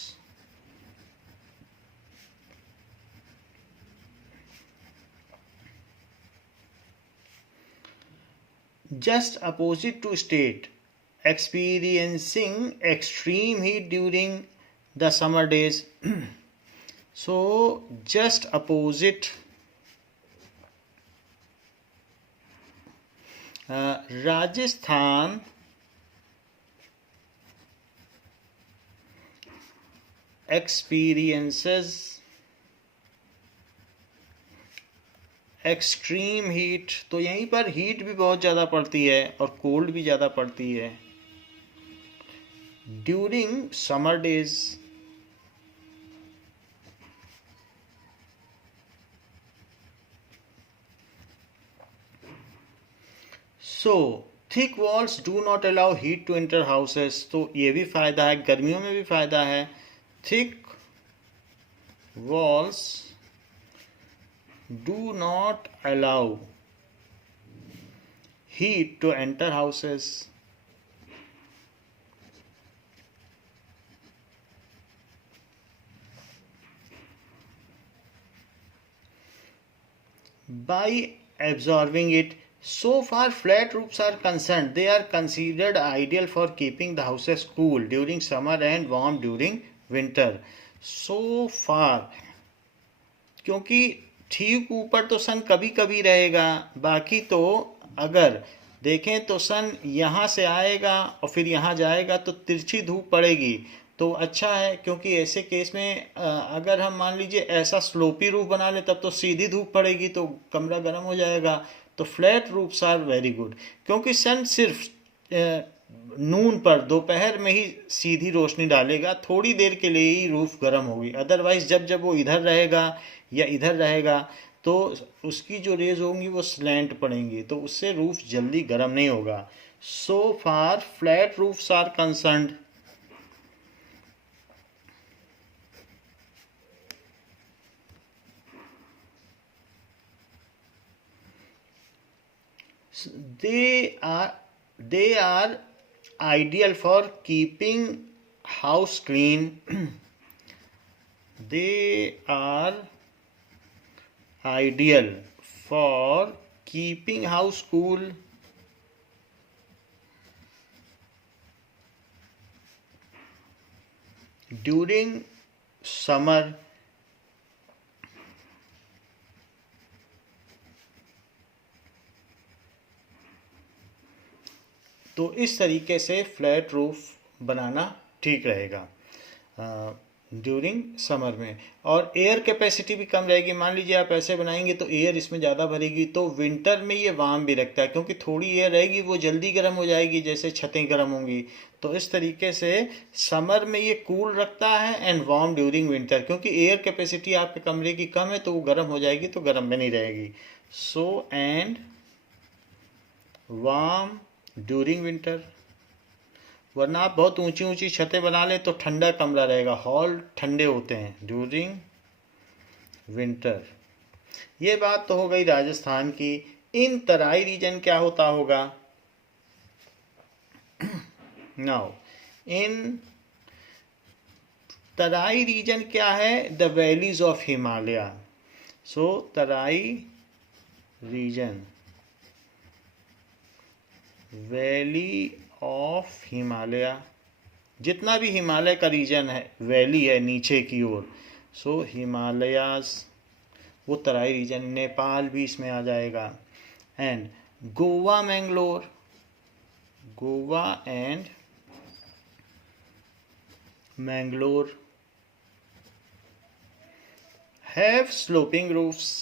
Just opposite to state experiencing extreme heat during the summer days. So just opposite Rajasthan experiences extreme heat. तो यहीं पर हीट भी बहुत ज़्यादा पड़ती है और कोल्ड भी ज़्यादा पड़ती है during summer days. So thick walls do not allow heat to enter houses. तो ये भी फ़ायदा है, गर्मियों में भी फ़ायदा है। Thick walls do not allow heat to enter houses. By absorbing it, so far flat roofs are concerned, they are considered ideal for keeping the houses cool during summer and warm during winter. So far, क्योंकि ठीक ऊपर तो सन कभी कभी रहेगा, बाकी तो अगर देखें तो सन यहाँ से आएगा और फिर यहाँ जाएगा तो तिरछी धूप पड़ेगी। तो अच्छा है, क्योंकि ऐसे केस में अगर हम मान लीजिए ऐसा स्लोपी रूफ बना लें तब तो सीधी धूप पड़ेगी तो कमरा गर्म हो जाएगा। तो flat roofs are very good, क्योंकि सन सिर्फ नून पर दोपहर में ही सीधी रोशनी डालेगा, थोड़ी देर के लिए ही रूफ गर्म होगी। अदरवाइज जब जब वो इधर रहेगा या इधर रहेगा तो उसकी जो रेज होंगी वो स्लैंट पड़ेंगी, तो उससे रूफ जल्दी गर्म नहीं होगा। So far flat roofs are concerned. they are ideal for keeping house clean. They are ideal for keeping house cool during summer तो इस तरीके से फ्लैट रूफ बनाना ठीक रहेगा ड्यूरिंग समर में। और एयर कैपेसिटी भी कम रहेगी। मान लीजिए आप ऐसे बनाएंगे तो एयर इसमें ज़्यादा भरेगी, तो विंटर में ये वार्म भी रखता है, क्योंकि थोड़ी एयर रहेगी वो जल्दी गर्म हो जाएगी जैसे छतें गर्म होंगी। तो इस तरीके से समर में ये कूल रखता है एंड वार्म ड्यूरिंग विंटर, क्योंकि एयर कैपेसिटी आपके कमरे की कम है तो वो गर्म हो जाएगी तो गर्म में नहीं रहेगी। So and warm during winter. वरना आप बहुत ऊंची ऊंची छतें बना लें तो ठंडा कमरा रहेगा, हॉल ठंडे होते हैं ड्यूरिंग विंटर। ये बात तो हो गई राजस्थान की। इन तराई रीजन क्या होता होगा? नाउ इन तराई रीजन क्या है? The valleys of Himalaya. So Terai region, valley of Himalaya, जितना भी हिमालय का रीजन है, वैली है नीचे की ओर, सो हिमालयाज वो तराई रीजन। नेपाल भी इसमें आ जाएगा। And Goa Mangalore, Goa and Mangalore have sloping roofs.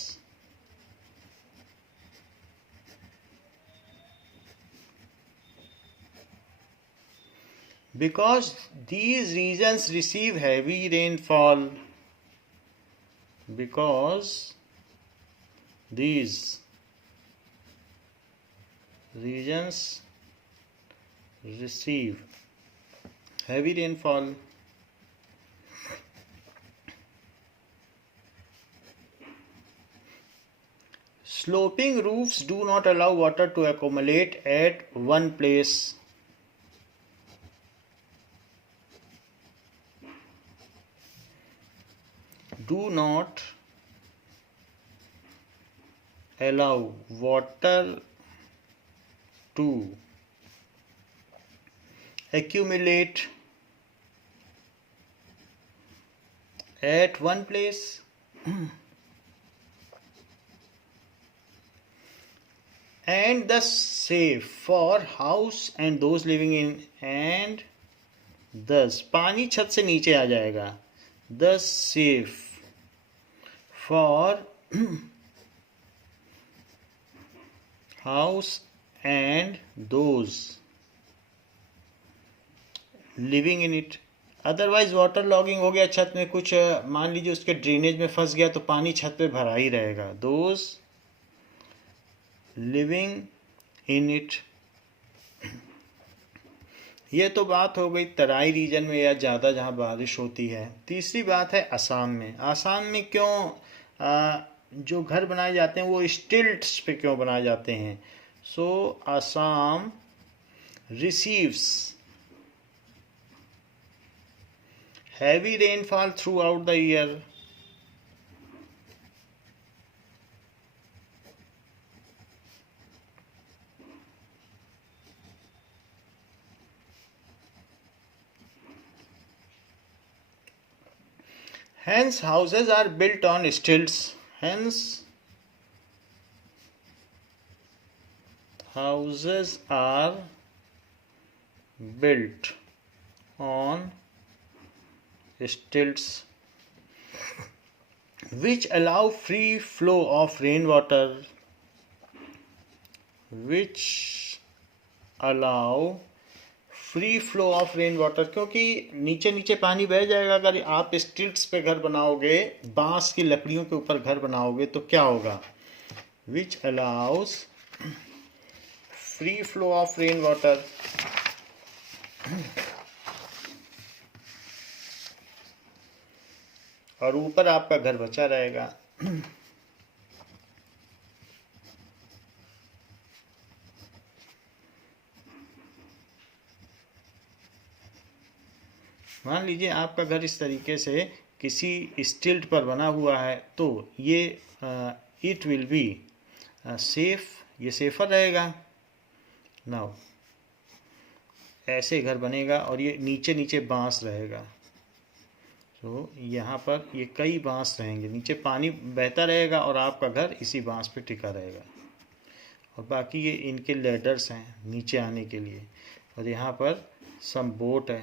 Because these regions receive heavy rainfall, because these regions receive heavy rainfall, sloping roofs do not allow water to accumulate at one place. Do not allow water to accumulate at one place. And thus safe for house and those living in, and thus पानी छत से नीचे आ जाएगा, thus safe for house and those living in it. Otherwise water logging हो गया छत में, कुछ मान लीजिए उसके ड्रेनेज में फंस गया तो पानी छत पे भरा ही रहेगा। Those living in it. ये तो बात हो गई तराई रीजन में या ज़्यादा जहाँ बारिश होती है। तीसरी बात है असम में। असम में क्यों जो घर बनाए जाते हैं वो स्टिल्ट्स पे क्यों बनाए जाते हैं? So Assam receives heavy rainfall throughout the year. Hence houses are built on stilts. Hence houses are built on stilts which allow free flow of rainwater, which allow free flow of rain water, क्योंकि नीचे नीचे पानी बह जाएगा। अगर आप स्टिल्ट्स पे घर बनाओगे, बांस की लकड़ियों के ऊपर घर बनाओगे तो क्या होगा? Which allows free flow of rain water, और ऊपर आपका घर बचा रहेगा। मान लीजिए आपका घर इस तरीके से किसी स्टिल्ट पर बना हुआ है तो ये इट विल बी सेफ, ये सेफर रहेगा। नाउ ऐसे घर बनेगा और ये नीचे नीचे बांस रहेगा। तो यहाँ पर ये कई बांस रहेंगे, नीचे पानी बहता रहेगा और आपका घर इसी बांस पे टिका रहेगा। और बाकी ये इनके लेडर्स हैं नीचे आने के लिए। और यहाँ पर सम बोट है,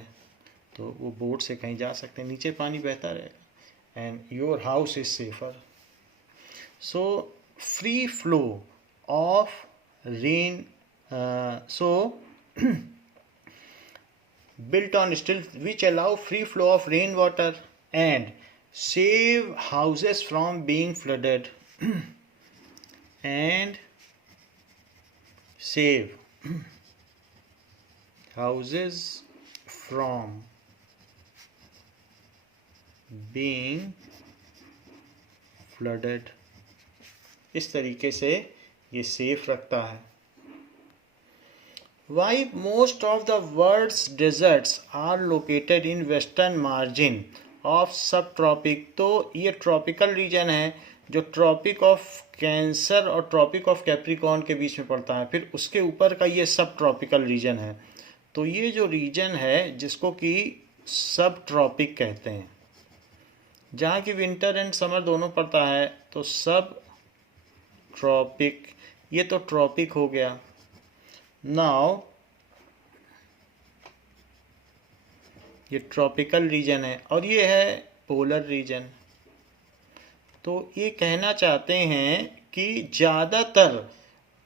तो वो बोट से कहीं जा सकते हैं, नीचे पानी बहता रहेगा। And your house is safer. So free flow of rain, so built on stilts which allow free flow of rainwater and save houses from being flooded and save houses from being flooded। इस तरीके से ये सेफ रखता है। Why most of the world's deserts are located in western margin of subtropic? तो ये ट्रॉपिकल रीजन है जो ट्रॉपिक ऑफ कैंसर और ट्रॉपिक ऑफ कैप्रिकॉर्न के बीच में पड़ता है, फिर उसके ऊपर का ये सब ट्रॉपिकल रीजन है। तो ये जो रीजन है जिसको कि सब ट्रॉपिक कहते हैं, जहाँ की विंटर एंड समर दोनों पड़ता है, तो सब ट्रॉपिक, ये तो ट्रॉपिक हो गया। नाउ ये ट्रॉपिकल रीजन है और ये है पोलर रीजन। तो ये कहना चाहते हैं कि ज़्यादातर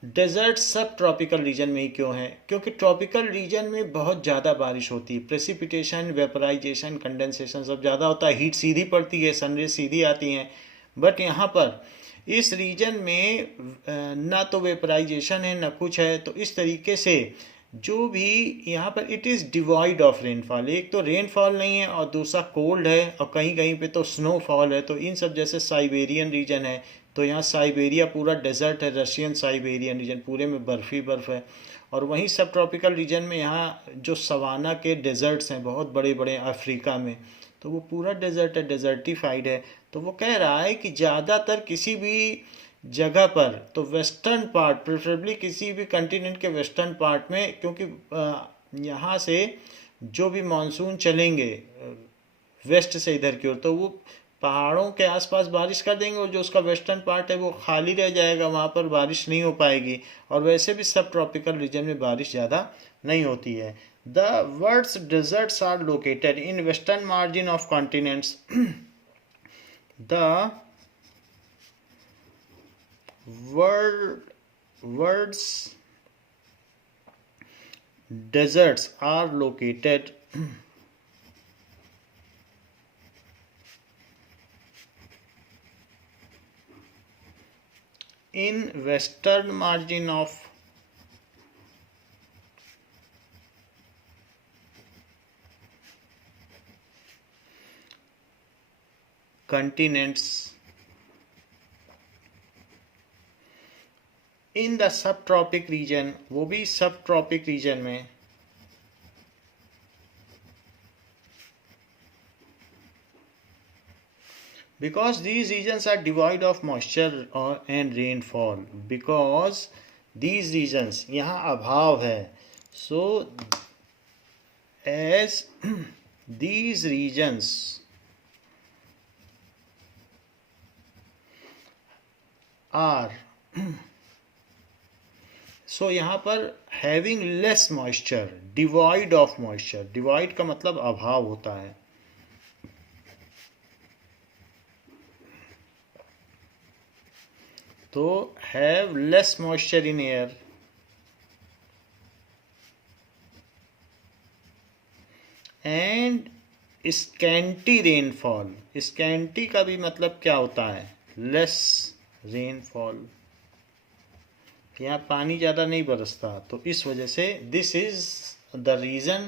डेजर्ट सब ट्रॉपिकल रीजन में ही क्यों है, क्योंकि ट्रॉपिकल रीजन में बहुत ज़्यादा बारिश होती है, प्रेसिपिटेशन, वेपराइजेशन, कंडेंसेशन सब ज़्यादा होता है, हीट सीधी पड़ती है, सनरेज सीधी आती हैं। बट यहाँ पर इस रीजन में ना तो वेपराइजेशन है ना कुछ है, तो इस तरीके से जो भी यहाँ पर it is divide of rainfall, एक तो रेनफॉल नहीं है और दूसरा कोल्ड है और कहीं कहीं पे तो स्नोफॉल है। तो इन सब जैसे साइबेरियन रीजन है, तो यहाँ साइबेरिया पूरा डेजर्ट है, रशियन साइबेरियन रीजन पूरे में बर्फ़ ही बर्फ़ है। और वहीं सब ट्रॉपिकल रीजन में यहाँ जो सवाना के डेजर्ट्स हैं बहुत बड़े बड़े अफ्रीका में, तो वो पूरा डेजर्ट है, डेजर्टिफाइड है। तो वो कह रहा है कि ज़्यादातर किसी भी जगह पर, तो वेस्टर्न पार्ट प्रेफरेबली किसी भी कंटिनेंट के वेस्टर्न पार्ट में, क्योंकि यहाँ से जो भी मानसून चलेंगे वेस्ट से इधर की ओर, तो वो पहाड़ों के आसपास बारिश कर देंगे और जो उसका वेस्टर्न पार्ट है वो खाली रह जाएगा, वहाँ पर बारिश नहीं हो पाएगी। और वैसे भी सब ट्रॉपिकल रीजन में बारिश ज़्यादा नहीं होती है। The world's deserts are located in western margin of continents. The world's deserts are located in western margin of continents in the sub tropic region, वो भी सब ट्रॉपिक रीजन में, because these regions are devoid of moisture and rainfall, because these regions यहाँ अभाव है, so as these regions are सो यहाँ पर having less moisture, divide of moisture, divide का मतलब अभाव होता है। तो have less moisture in air and scanty rainfall. Scanty का भी मतलब क्या होता है, लेस रेनफॉल, यहाँ पानी ज़्यादा नहीं बरसता, तो इस वजह से this is the reason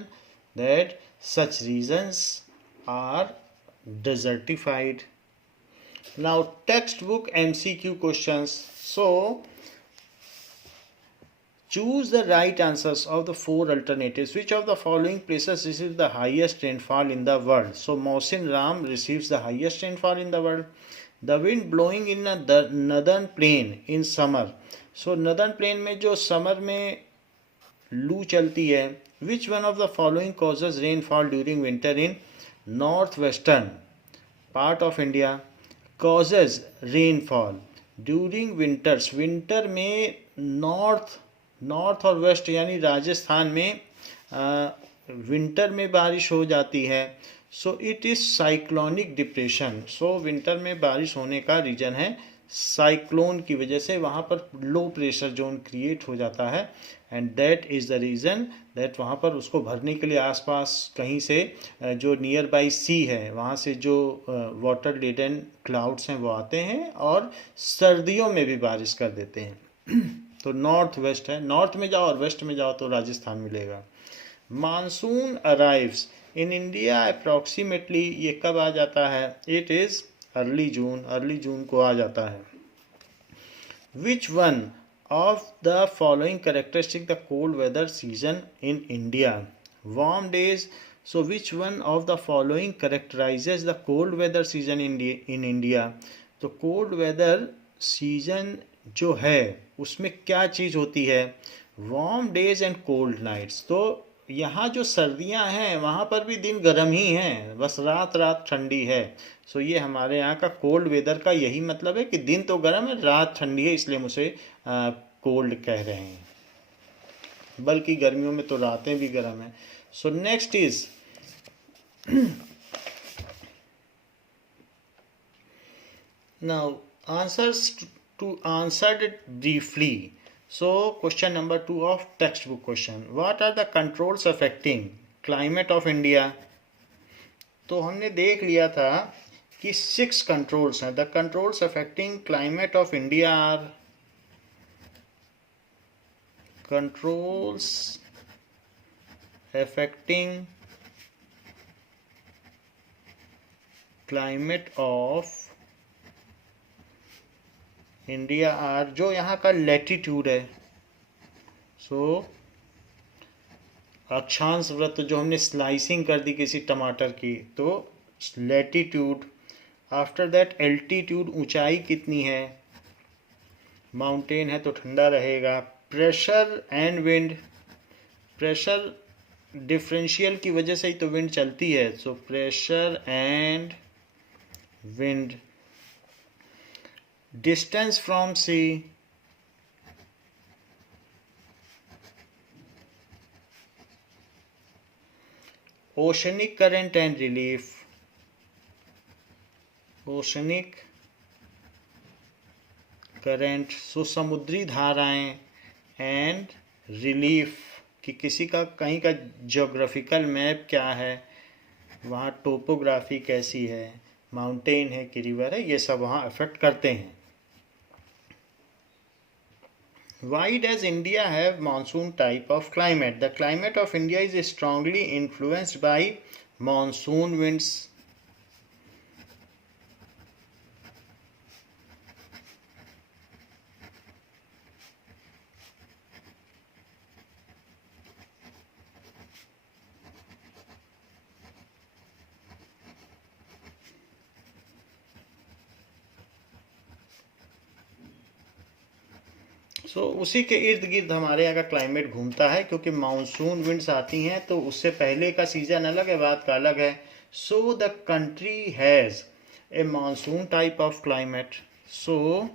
that such regions are desertified. Now textbook MCQ questions. So choose the right answers of the four alternatives. Which of the following places receives the highest rainfall in the world? So Mohsin Ram receives the highest rainfall in the world. The wind blowing in the northern plain in summer. So northern plain में जो समर में लू चलती है, which one of the following causes rainfall during winter in northwestern part of India causes rainfall during winters, winter में नॉर्थ और वेस्ट यानी राजस्थान में विंटर में बारिश हो जाती है। So it is cyclonic depression, so winter में बारिश होने का रीज़न है साइक्लोन की वजह से, वहाँ पर लो प्रेशर जोन क्रिएट हो जाता है and that is the reason that वहाँ पर उसको भरने के लिए आसपास कहीं से जो नियर बाई सी है वहाँ से जो वाटर लेडन क्लाउड्स हैं वो आते हैं और सर्दियों में भी बारिश कर देते हैं। तो नॉर्थ वेस्ट है, नॉर्थ में जाओ और वेस्ट में जाओ तो राजस्थान मिलेगा। Monsoon arrives in India approximately, ये कब आ जाता है? इट इज़ अर्ली जून को आ जाता है। Which one of the following characteristic the cold weather season in India? Warm days, so which one of the following characterizes the cold weather season in India? तो कोल्ड वेदर सीजन जो है उसमें क्या चीज़ होती है? Warm days and cold nights. तो यहाँ जो सर्दियाँ हैं वहाँ पर भी दिन गर्म ही हैं, बस रात रात ठंडी है। सो ये हमारे यहाँ का कोल्ड वेदर का यही मतलब है कि दिन तो गर्म है, रात ठंडी है, इसलिए हम उसे कोल्ड कह रहे हैं। बल्कि गर्मियों में तो रातें भी गर्म हैं। So next is now answers to answered briefly. So question number 2 of textbook question. What are the controls affecting climate of India? तो हमने देख लिया था कि 6 कंट्रोल्स हैं। The controls affecting climate of India are controls affecting climate of India are, जो यहाँ का लैटिट्यूड है, सो अक्षांश वृत्त जो हमने स्लाइसिंग कर दी किसी टमाटर की, तो लैटिट्यूड। आफ्टर दैट एल्टीट्यूड, ऊंचाई कितनी है, माउंटेन है तो ठंडा रहेगा। Pressure and wind, pressure differential की वजह से ही तो विंड चलती है, so pressure and wind. Distance from sea, oceanic current and relief, oceanic current, सो समुद्री धाराएं एंड रिलीफ कि किसी का कहीं का जोग्राफिकल मैप क्या है, वहाँ टोपोग्राफी कैसी है, माउंटेन है कि रिवर है, ये सब वहाँ अफेक्ट करते हैं। Why does India have monsoon type of climate? The climate of India is strongly influenced by monsoon winds. सो उसी के इर्द गिर्द हमारे यहाँ का क्लाइमेट घूमता है, क्योंकि मानसून विंड्स आती हैं तो उससे पहले का सीजन अलग है, बात का अलग है। So the country has a monsoon type of climate. So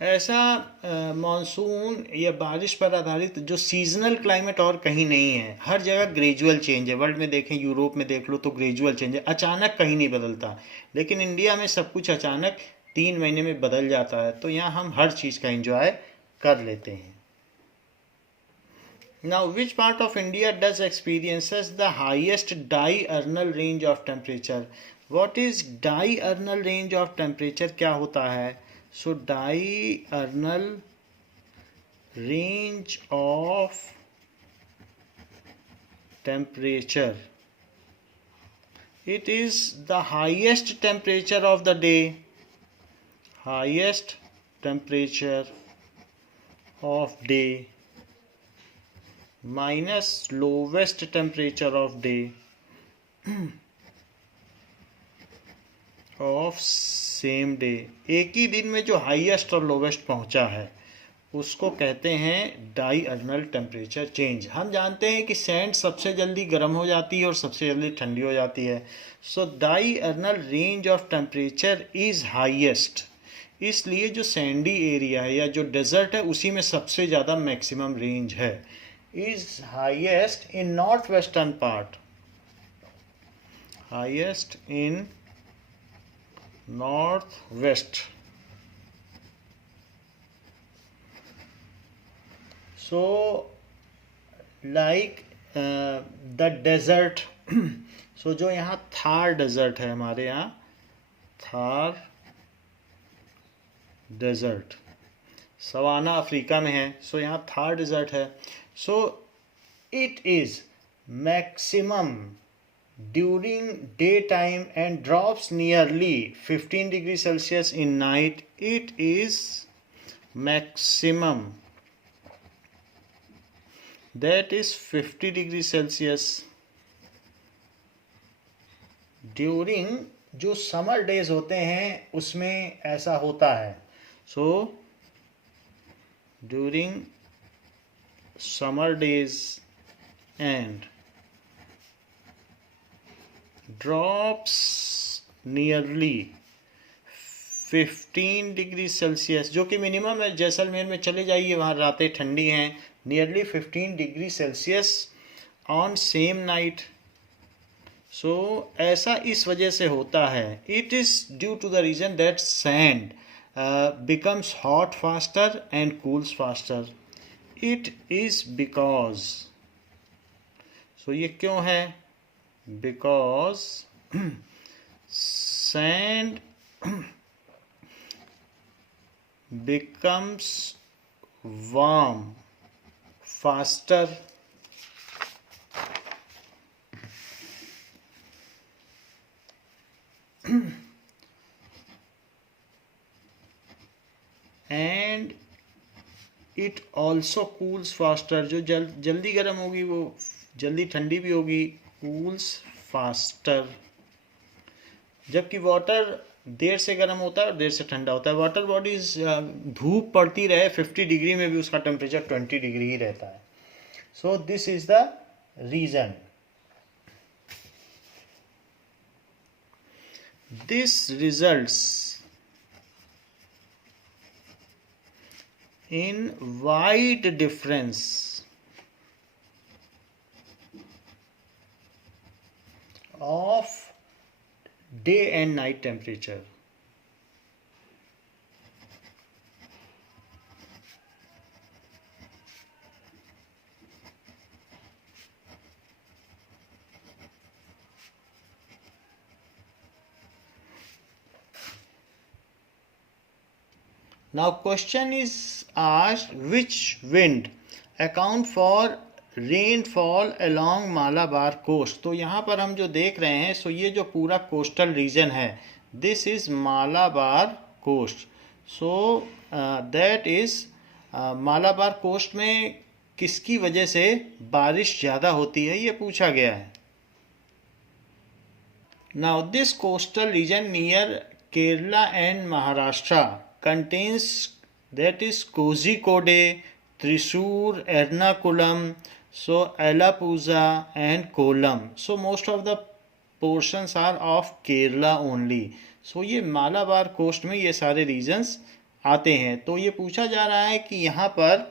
ऐसा मानसून या बारिश पर आधारित जो सीजनल क्लाइमेट और कहीं नहीं है, हर जगह ग्रेजुअल चेंज है। वर्ल्ड में देखें, यूरोप में देख लो तो ग्रेजुअल चेंज है, अचानक कहीं नहीं बदलता। लेकिन इंडिया में सब कुछ अचानक 3 महीने में बदल जाता है, तो यहाँ हम हर चीज़ का एंजॉय कर लेते हैं। Now, which part of India does experiences the highest diurnal range of temperature? What is diurnal range of temperature? क्या होता है? So diurnal range of temperature, it is the highest temperature of the day, highest temperature of day minus lowest temperature of day of same day, एक ही दिन में जो हाईएस्ट और लोवेस्ट पहुंचा है उसको कहते हैं डायरनल टेम्परेचर चेंज। हम जानते हैं कि सैंड सबसे जल्दी गर्म हो जाती है और सबसे जल्दी ठंडी हो जाती है। So diurnal range of temperature is highest, इसलिए जो सैंडी एरिया है या जो डेजर्ट है उसी में सबसे ज़्यादा मैक्सिमम रेंज है। Is highest in north western part, highest in north west. So like the desert so जो यहाँ थार डेजर्ट है, हमारे यहाँ थार डेजर्ट सवाना अफ्रीका में है। सो यहाँ थार डेजर्ट है। So it is maximum during day time and drops nearly 15 degree Celsius in night. It is maximum that is 50 degree Celsius during जो समर डेज होते हैं उसमें ऐसा होता है। So during summer days and drops nearly 15 degree Celsius, जो कि मिनिमम है। जैसलमेर में चले जाइए, वहाँ रातें ठंडी हैं, nearly 15 degree Celsius on same night. So ऐसा इस वजह से होता है। It is due to the reason that sand becomes hot faster and cools faster. It is because, so ये क्यों है? Because sand becomes warm faster and it also cools faster। जो जल्दी गर्म होगी वो जल्दी ठंडी भी होगी, cools faster। जबकि वाटर देर से गर्म होता है और देर से ठंडा होता है। वाटर बॉडीज धूप पड़ती रहे 50 डिग्री में भी उसका टेम्परेचर 20 डिग्री ही रहता है। So this is the reason. This results in wide difference of day and night temperature। Now question is asked, which wind account for rainfall along Malabar coast. तो यहाँ पर हम जो देख रहे हैं, सो ये जो पूरा कोस्टल रीजन है, this is Malabar coast. So that is Malabar coast में किसकी वजह से बारिश ज़्यादा होती है, ये पूछा गया है। Now this coastal region near Kerala and Maharashtra contains, that is Kozhikode, Thrissur, Ernakulam, so Alappuzha and Kollam। so most of the portions are of Kerala only। so ये मालाबार कोस्ट में ये सारे रीजन्स आते हैं। तो ये पूछा जा रहा है कि यहाँ पर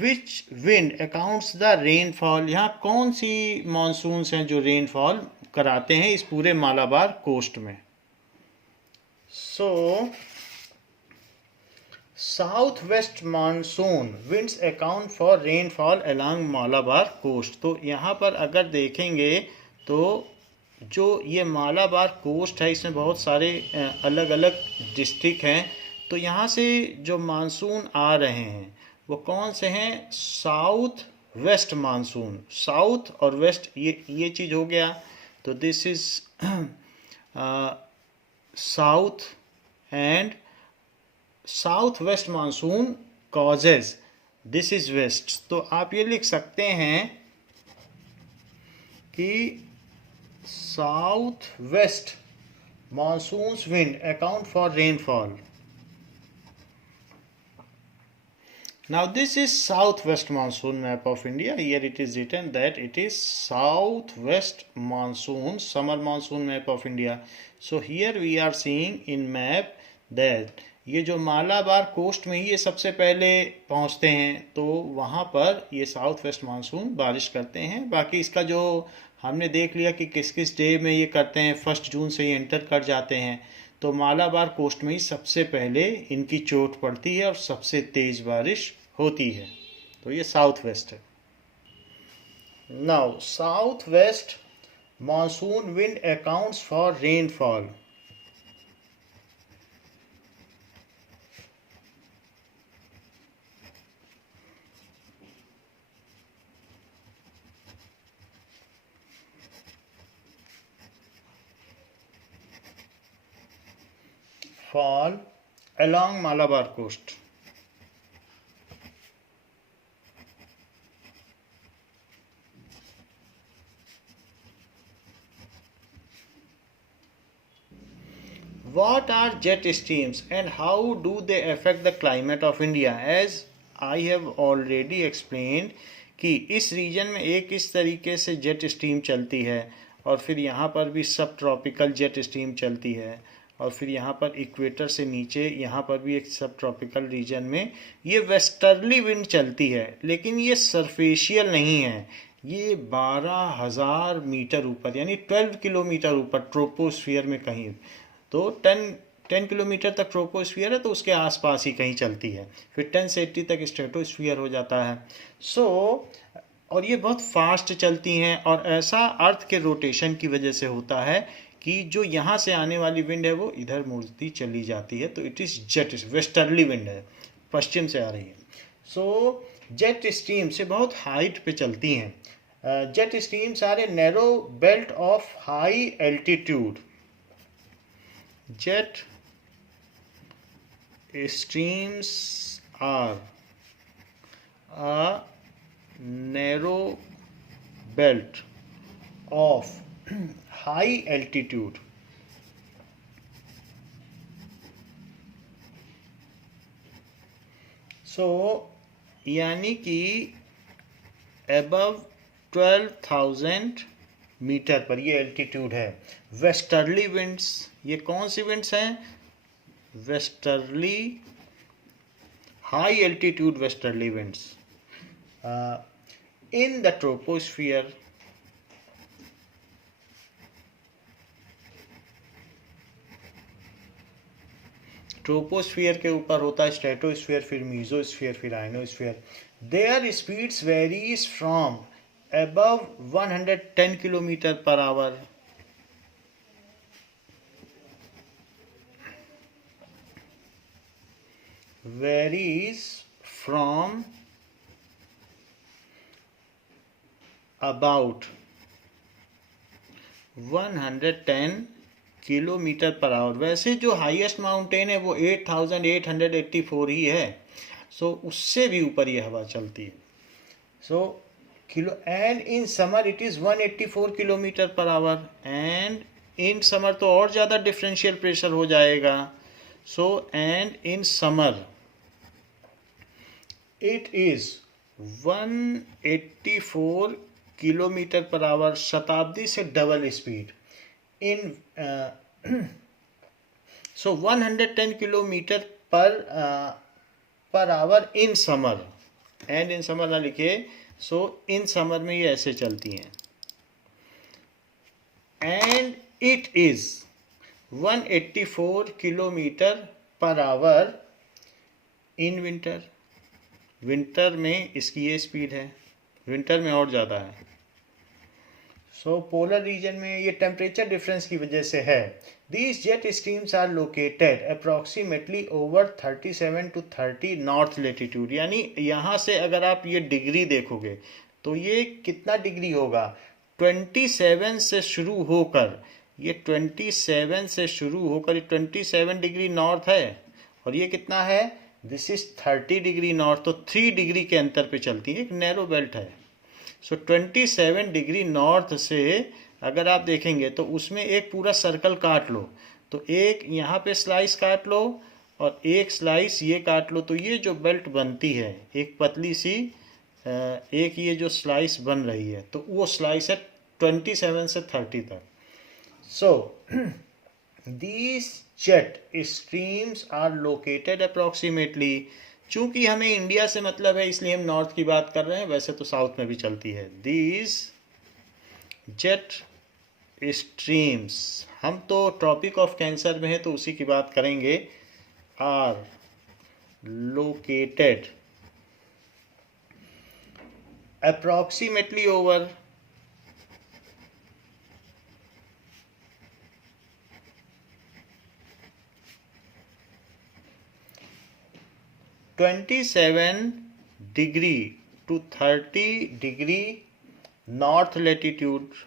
विच विंड अकाउंट्स द रेनफॉल, यहाँ कौन सी मानसून्स हैं जो रेनफॉल कराते हैं इस पूरे मालाबार कोस्ट में। So south west monsoon winds account for rainfall along Malabar coast. तो यहाँ पर अगर देखेंगे तो जो ये मालाबार कोस्ट है इसमें बहुत सारे अलग अलग डिस्ट्रिक्ट हैं। तो यहाँ से जो मानसून आ रहे हैं वो कौन से हैं? South west monsoon. साउथ और वेस्ट ये चीज़ हो गया। तो this is south and south west monsoon causes, this is west. तो आप ये लिख सकते हैं कि south west monsoon's wind account for rainfall. Now this is southwest monsoon map of India. Here it is written that it is southwest monsoon, summer monsoon map of India. So here we are seeing in map that ये जो मालाबार कोस्ट में ही ये सबसे पहले पहुंचते हैं, तो वहाँ पर ये साउथ वेस्ट मानसून बारिश करते हैं. बाकी इसका जो हमने देख लिया कि किस किस डे में ये करते हैं, 1 जून से ये एंटर कर जाते हैं. तो मालाबार कोस्ट में ही सबसे पहले इनकी चोट पड़ती है और सबसे तेज बारिश होती है. तो ये साउथ वेस्ट है. Now south west monsoon wind accounts for rainfall. Fall along Malabar coast. What are jet streams and how do they affect the climate of India? As I have already explained कि इस रीजन में एक इस तरीके से जेट स्ट्रीम चलती है और फिर यहाँ पर भी सब ट्रॉपिकल जेट स्ट्रीम चलती है और फिर यहाँ पर इक्वेटर से नीचे यहाँ पर भी एक सब ट्रॉपिकल रीजन में ये वेस्टर्ली विंड चलती है. लेकिन ये सरफेशियल नहीं है, ये 12,000 मीटर ऊपर यानी 12 किलोमीटर ऊपर ट्रोपोस्फियर में कहीं, तो 10 किलोमीटर तक ट्रोपोस्फियर है तो उसके आसपास ही कहीं चलती है. फिर 10 से 80 तक स्ट्रेटोस्फियर हो जाता है. और ये बहुत फास्ट चलती हैं और ऐसा अर्थ के रोटेशन की वजह से होता है कि जो यहाँ से आने वाली विंड है वो इधर मुड़ती चली जाती है. तो it is jet westerly wind है, पश्चिम से आ रही है. सो जेट स्ट्रीम से बहुत हाइट पे चलती हैं. Jet streams are a narrow belt of high altitude. Jet streams are a narrow belt of high altitude. So यानी कि above 12,000 मीटर पर ये एल्टीट्यूड है. वेस्टर्ली विंड्स, ये कौन सी विंड्स हैं? Westerly high altitude westerly winds in the troposphere. Troposphere के ऊपर होता है स्ट्रेटोस्फियर, फिर मीजोस्फियर, फिर ionosphere. Their speeds varies from above 110 kilometer per hour varies from about 110 kilometer per hour. वैसे जो हाईएस्ट माउंटेन है वो 8,884 ही है. सो उससे भी ऊपर ये हवा चलती है. सो and in summer it is 184 kilometre per our. And in summer तो और ज़्यादा डिफरेंशियल प्रेशर हो जाएगा. So and in summer it is 184 kilometre per our, शताब्दी से double speed. In so 110 kilometer per our in summer. And in summer ना लिखे. सो इन समर में ये ऐसे चलती हैं. And it is 184 kilometre per our in winter. Winter में इसकी ये स्पीड है, विंटर में और ज़्यादा है. सो पोलर रीजन में ये टेम्परेचर डिफरेंस की वजह से है. These jet streams are located approximately over 37 to 30 north latitude. यानी यहाँ से अगर आप ये डिग्री देखोगे तो ये कितना डिग्री होगा? 27 से शुरू होकर ये 27 से शुरू होकर ये 27 डिग्री नॉर्थ है और ये कितना है? This is 30 degree north. तो 3 डिग्री के अंतर पे चलती है, एक नैरो बेल्ट है. सो 27 डिग्री नॉर्थ से अगर आप देखेंगे तो उसमें एक पूरा सर्कल काट लो तो एक यहाँ पे स्लाइस काट लो और एक स्लाइस ये काट लो, तो ये जो बेल्ट बनती है एक पतली सी, एक ये जो स्लाइस बन रही है, तो वो स्लाइस है 27 से 30 तक। सो these jet streams are located approximately, चूंकि हमें इंडिया से मतलब है इसलिए हम नॉर्थ की बात कर रहे हैं, वैसे तो साउथ में भी चलती है। these jet streams, हम तो ट्रॉपिक ऑफ कैंसर में है तो उसी की बात करेंगे। Are located approximately over 27 degree to 30 degree north latitude।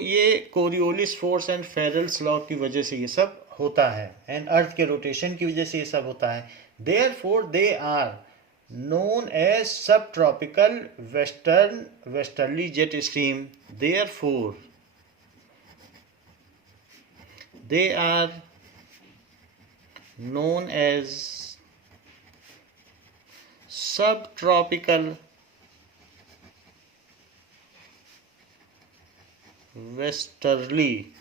ये Coriolis force and Ferrel's law की वजह से ये सब होता है, एंड अर्थ के रोटेशन की वजह से ये सब होता है। Therefore they are known as subtropical westerly jet stream। Therefore they are known as subtropical westerly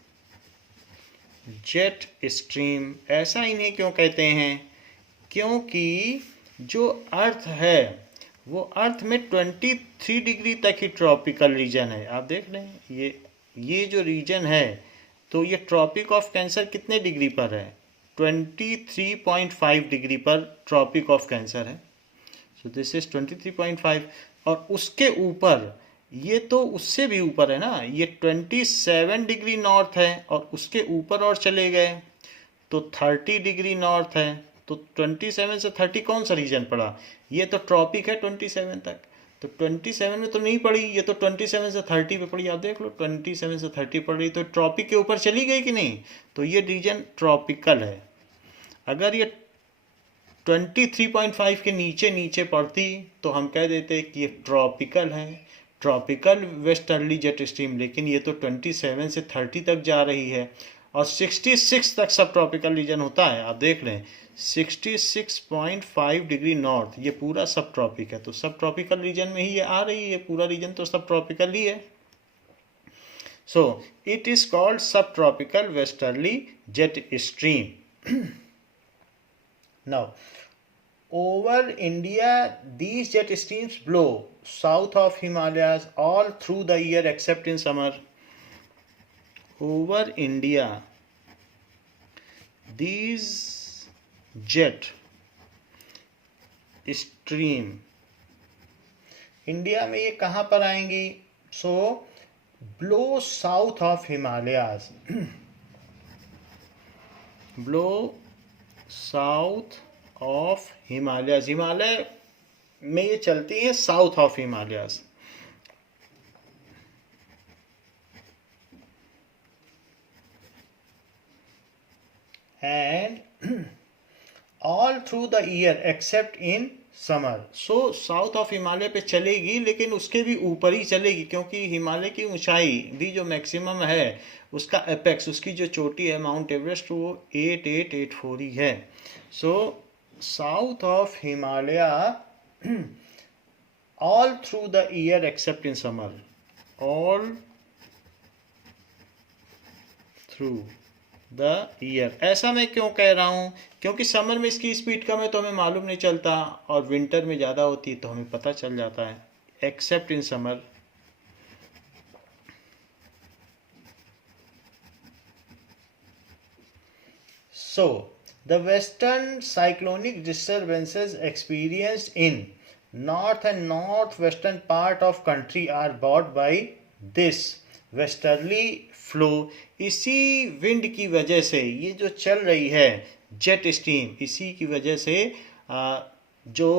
jet stream। ऐसा इन्हें क्यों कहते हैं? क्योंकि जो अर्थ है वो अर्थ में 23 डिग्री तक ही ट्रॉपिकल रीजन है। आप देख रहे हैं ये जो रीजन है, तो ये ट्रॉपिक ऑफ कैंसर कितने डिग्री पर है? 23.5 डिग्री पर ट्रॉपिक ऑफ कैंसर है। सो दिस इज 23.5, और उसके ऊपर ये तो उससे भी ऊपर है ना, ये 27 डिग्री नॉर्थ है, और उसके ऊपर और चले गए तो 30 डिग्री नॉर्थ है। तो 27 से 30 कौन सा रीजन पड़ा? ये तो ट्रॉपिक है 27 तक, तो 27 में तो नहीं पड़ी, ये तो 27 से 30 पे पड़ी। आप देख लो 27 से 30 पड़ रही, तो ट्रॉपिक के ऊपर चली गई कि नहीं? तो ये रीजन ट्रॉपिकल है। अगर ये 23.5 के नीचे नीचे पड़ती तो हम कह देते कि ये ट्रॉपिकल है, ट्रॉपिकल वेस्टर्ली जेट स्ट्रीम। लेकिन ये तो 27 से 30 तक जा रही है, और 66 तक सब ट्रॉपिकल रीजन होता है। आप देख रहे हैं 66.5 डिग्री नॉर्थ, ये पूरा सब ट्रॉपिक है, तो सब ट्रॉपिकल रीजन में ही ये आ रही है। पूरा रीजन तो सब ट्रॉपिकल ही है। सो it is called sub tropical westerly jet stream. Now over India these jet streams blow south of Himalayas all through the year except in summer। over India these jet stream, India में ये कहाँ पर आएंगी? So blow south of Himalayas, blow south of Himalayas, Himalaya में ये चलती हैं south of Himalayas. And all through the year except in summer. So south of Himalaya पे चलेगी, लेकिन उसके भी ऊपर ही चलेगी, क्योंकि हिमालय की ऊंचाई भी जो मैक्सिमम है उसका एपेक्स, उसकी जो चोटी है माउंट एवरेस्ट, वो 8884 ही है। So south of Himalaya all through the year except in summer, all through the year। ऐसा मैं क्यों कह रहा हूँ? क्योंकि समर में इसकी स्पीड कम है तो हमें मालूम नहीं चलता, और विंटर में ज़्यादा होती है तो हमें पता चल जाता है। Accept in summer. So the western cyclonic disturbances experienced in north and northwestern part of country are brought by this westerly flow। इसी विंड की वजह से ये जो चल रही है जेट स्ट्रीम, इसी की वजह से जो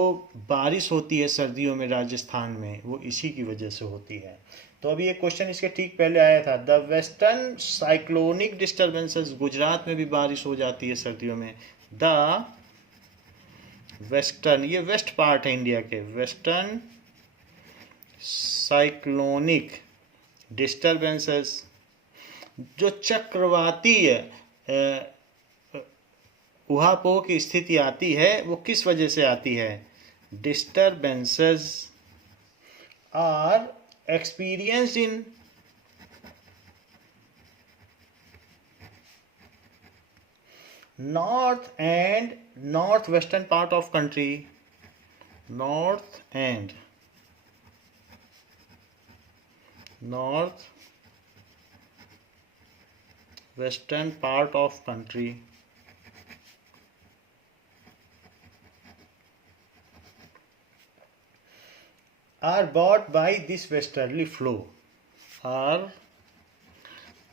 बारिश होती है सर्दियों में राजस्थान में, वो इसी की वजह से होती है। तो अभी एक क्वेश्चन इसके ठीक पहले आया था, the western cyclonic disturbances, Gujarat में भी बारिश हो जाती है सर्दियों में। द वेस्टर्न, ये वेस्ट पार्ट है इंडिया के, वेस्टर्न साइक्लोनिक डिस्टर्बेंसेस, जो चक्रवाती उहापोह की स्थिति आती है वो किस वजह से आती है? Disturbances are experienced in north and northwestern part of country, north and north western part of country are brought by this westerly flow, are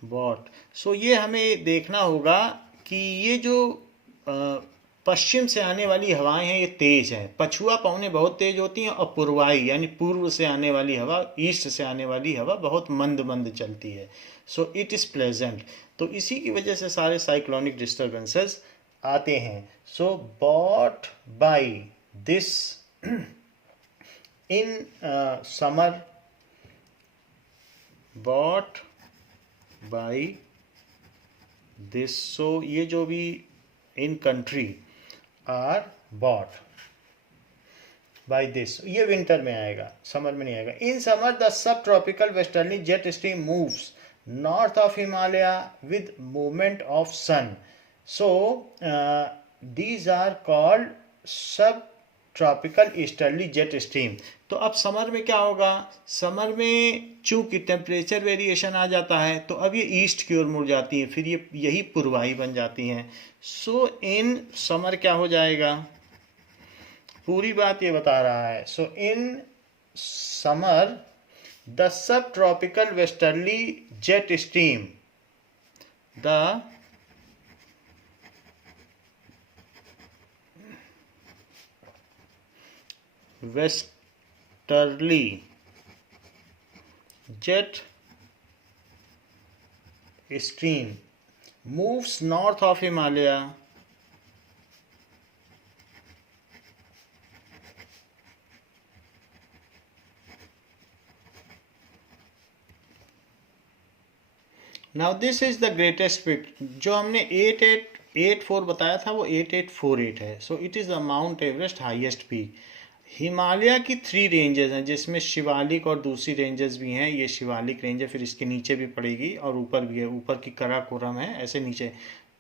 brought. So ये हमें देखना होगा कि ये जो पश्चिम से आने वाली हवाएं हैं ये तेज हैं। पछुआ पवनें बहुत तेज होती हैं और पूर्वाई यानी पूर्व से आने वाली हवा, ईस्ट से आने वाली हवा बहुत मंद मंद चलती है। So it is pleasant. तो इसी की वजह से सारे साइक्लोनिक डिस्टर्बेंसेस आते हैं। So bought by this in summer, bought by this, so ये जो भी in country are bought by this, ये विंटर में आएगा, समर में नहीं आएगा। In summer the sub tropical westerly jet stream moves north of Himalaya with movement of sun, so these are called sub tropical easterly jet stream. तो अब समर में क्या होगा? समर में चूंकि टेम्परेचर वेरिएशन आ जाता है तो अब ये ईस्ट की ओर मुड़ जाती हैं, फिर ये यही पूर्वाई बन जाती हैं। सो इन समर क्या हो जाएगा? पूरी बात ये बता रहा है। So in summer the sub tropical westerly jet stream, the westerly jet stream moves north of Himalaya now this is the greatest peak। जो हमने 8884 बताया था वो 8848 है। So it is the mount Everest highest peak. Himalaya की 3 रेंजेस हैं जिसमें शिवालिक और दूसरी रेंजेस भी हैं। ये शिवालिक रेंज है, फिर इसके नीचे भी पड़ेगी और ऊपर भी है, ऊपर की कराकोरम है, ऐसे नीचे।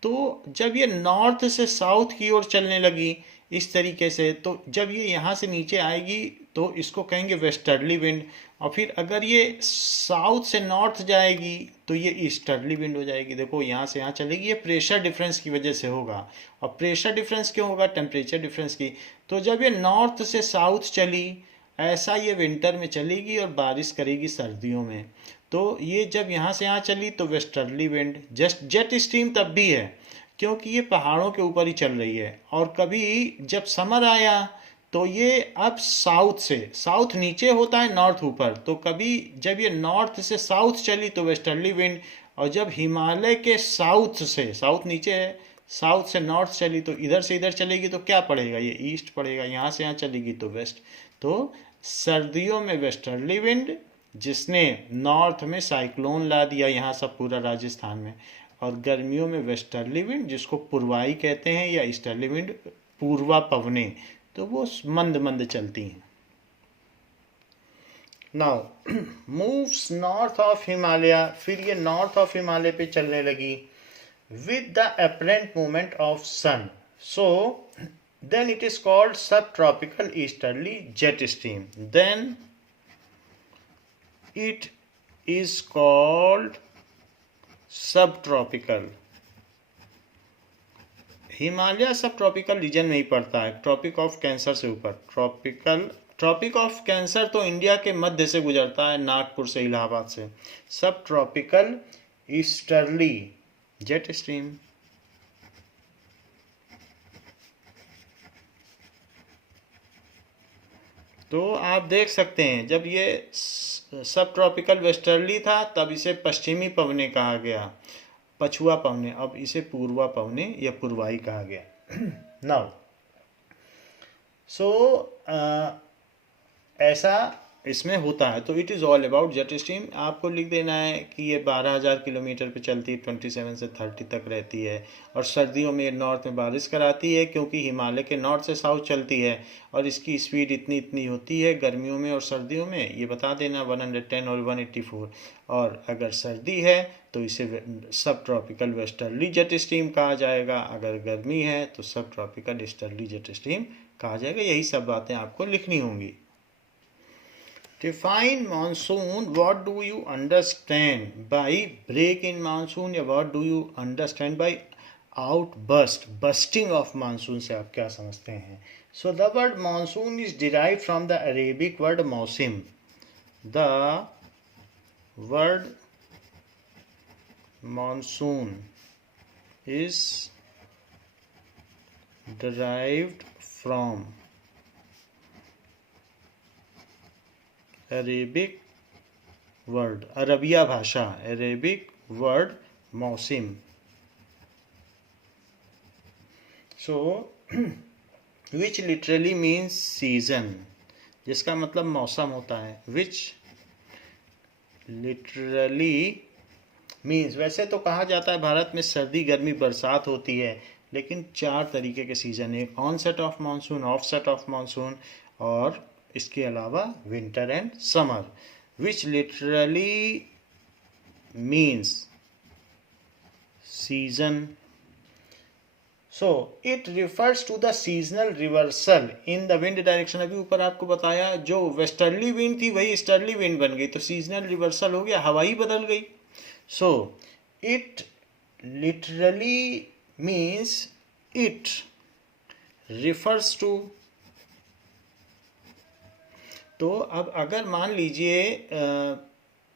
तो जब ये नॉर्थ से साउथ की ओर चलने लगी इस तरीके से, तो जब ये यहाँ से नीचे आएगी तो इसको कहेंगे वेस्टर्ली विंड, और फिर अगर ये साउथ से नॉर्थ जाएगी तो ये ईस्टर्ली विंड हो जाएगी। देखो यहाँ से यहाँ चलेगी, ये प्रेशर डिफरेंस की वजह से होगा। और प्रेशर डिफरेंस क्यों होगा? टेम्परेचर डिफरेंस की। तो जब ये नॉर्थ से साउथ चली, ऐसा ये विंटर में चलेगी और बारिश करेगी सर्दियों में। तो ये जब यहाँ से यहाँ चली तो westerly wind. Just jet stream तब भी है क्योंकि ये पहाड़ों के ऊपर ही चल रही है। और कभी जब समर आया तो ये अब साउथ से, साउथ नीचे होता है नॉर्थ ऊपर, तो कभी जब ये नॉर्थ से साउथ चली तो वेस्टर्ली विंड, और जब हिमालय के साउथ से, साउथ नीचे है, साउथ से नॉर्थ चली तो इधर से इधर चलेगी तो क्या पड़ेगा? ये ईस्ट पड़ेगा। यहाँ से यहाँ चलेगी तो वेस्ट। तो सर्दियों में वेस्टर्ली विंड जिसने नॉर्थ में साइक्लोन ला दिया यहाँ सब पूरा राजस्थान में, और गर्मियों में वेस्टर्ली विंड जिसको पूर्वाई कहते हैं या ईस्टर्ली विंड, पूर्वा पवने, तो वो मंद मंद चलती हैं। Now moves north of Himalaya, फिर ये नॉर्थ ऑफ हिमालय पे चलने लगी with the apparent movement of sun, so then it is called subtropical easterly jet stream, then it is called subtropical। Himalaya सब ट्रॉपिकल रीजन में ही पड़ता है, ट्रॉपिक ऑफ कैंसर से ऊपर। ट्रॉपिक ऑफ कैंसर तो इंडिया के मध्य से गुजरता है, नागपुर से, इलाहाबाद से। सब ट्रॉपिकल ईस्टर्ली जेट स्ट्रीम। तो आप देख सकते हैं जब ये सब ट्रॉपिकल वेस्टर्ली था तब इसे पश्चिमी पवने कहा गया, पछुआ पवने। अब इसे पूर्वा पवने या पूर्वाई कहा गया। नाउ सो ऐसा इसमें होता है। तो it is all about jet stream. आपको लिख देना है कि ये 12,000 किलोमीटर पे चलती है, 27 से 30 तक रहती है, और सर्दियों में नॉर्थ में बारिश कराती है क्योंकि हिमालय के नॉर्थ से साउथ चलती है, और इसकी स्पीड इतनी इतनी होती है गर्मियों में और सर्दियों में, ये बता देना 110 और 184। और अगर सर्दी है तो इसे सब ट्रॉपिकल वेस्टर्ली जेट स्ट्रीम कहा जाएगा, अगर गर्मी है तो सब ट्रॉपिकल ईस्टर्ली जेट स्ट्रीम कहा जाएगा। यही सब बातें आपको लिखनी होंगी। Define monsoon. What do you understand by break in monsoon, या what do you understand by outburst, bursting of monsoon से आप क्या समझते हैं? So the word monsoon is derived from the Arabic word mausim. The word monsoon is derived from Arabic word, अरबिया भाषा, अरेबिक वर्ड मौसिम। So which literally means season, जिसका मतलब मौसम होता है। विच लिटरली मीन्स, वैसे तो कहा जाता है भारत में सर्दी गर्मी बरसात होती है, लेकिन 4 तरीके के सीजन है, onset of monsoon, offset of monsoon, और इसके अलावा winter and summer. Which literally means season. So it refers to the seasonal reversal in the wind direction. अभी ऊपर आपको बताया जो वेस्टर्ली विंड थी वही ईस्टर्ली विंड बन गई, तो सीजनल रिवर्सल हो गया, हवा ही बदल गई। So it literally means it refers to. तो अब अगर मान लीजिए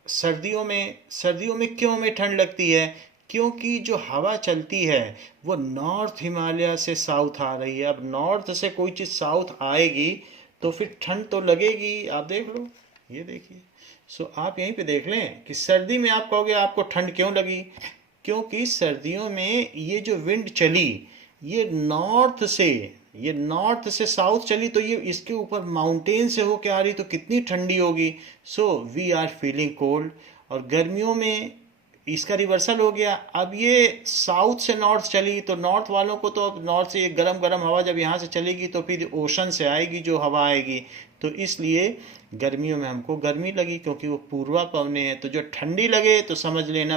सर्दियों में क्यों हमें ठंड लगती है? क्योंकि जो हवा चलती है वो नॉर्थ हिमालय से साउथ आ रही है। अब नॉर्थ से कोई चीज़ साउथ आएगी तो फिर ठंड तो लगेगी। आप देख लो, ये देखिए। सो आप यहीं पे देख लें कि सर्दी में आप कहोगे आपको ठंड क्यों लगी, क्योंकि सर्दियों में ये जो विंड चली ये नॉर्थ से साउथ चली, तो ये इसके ऊपर माउंटेन से होके आ रही, तो कितनी ठंडी होगी। So we are feeling cold. और गर्मियों में इसका रिवर्सल हो गया, अब ये साउथ से नॉर्थ चली, तो नॉर्थ वालों को तो अब नॉर्थ से ये गरम गरम हवा जब यहाँ से चलेगी तो फिर ओशन से आएगी जो हवा आएगी, तो इसलिए गर्मियों में हमको गर्मी लगी क्योंकि वो पूर्वा पवने हैं। तो जो ठंडी लगे तो समझ लेना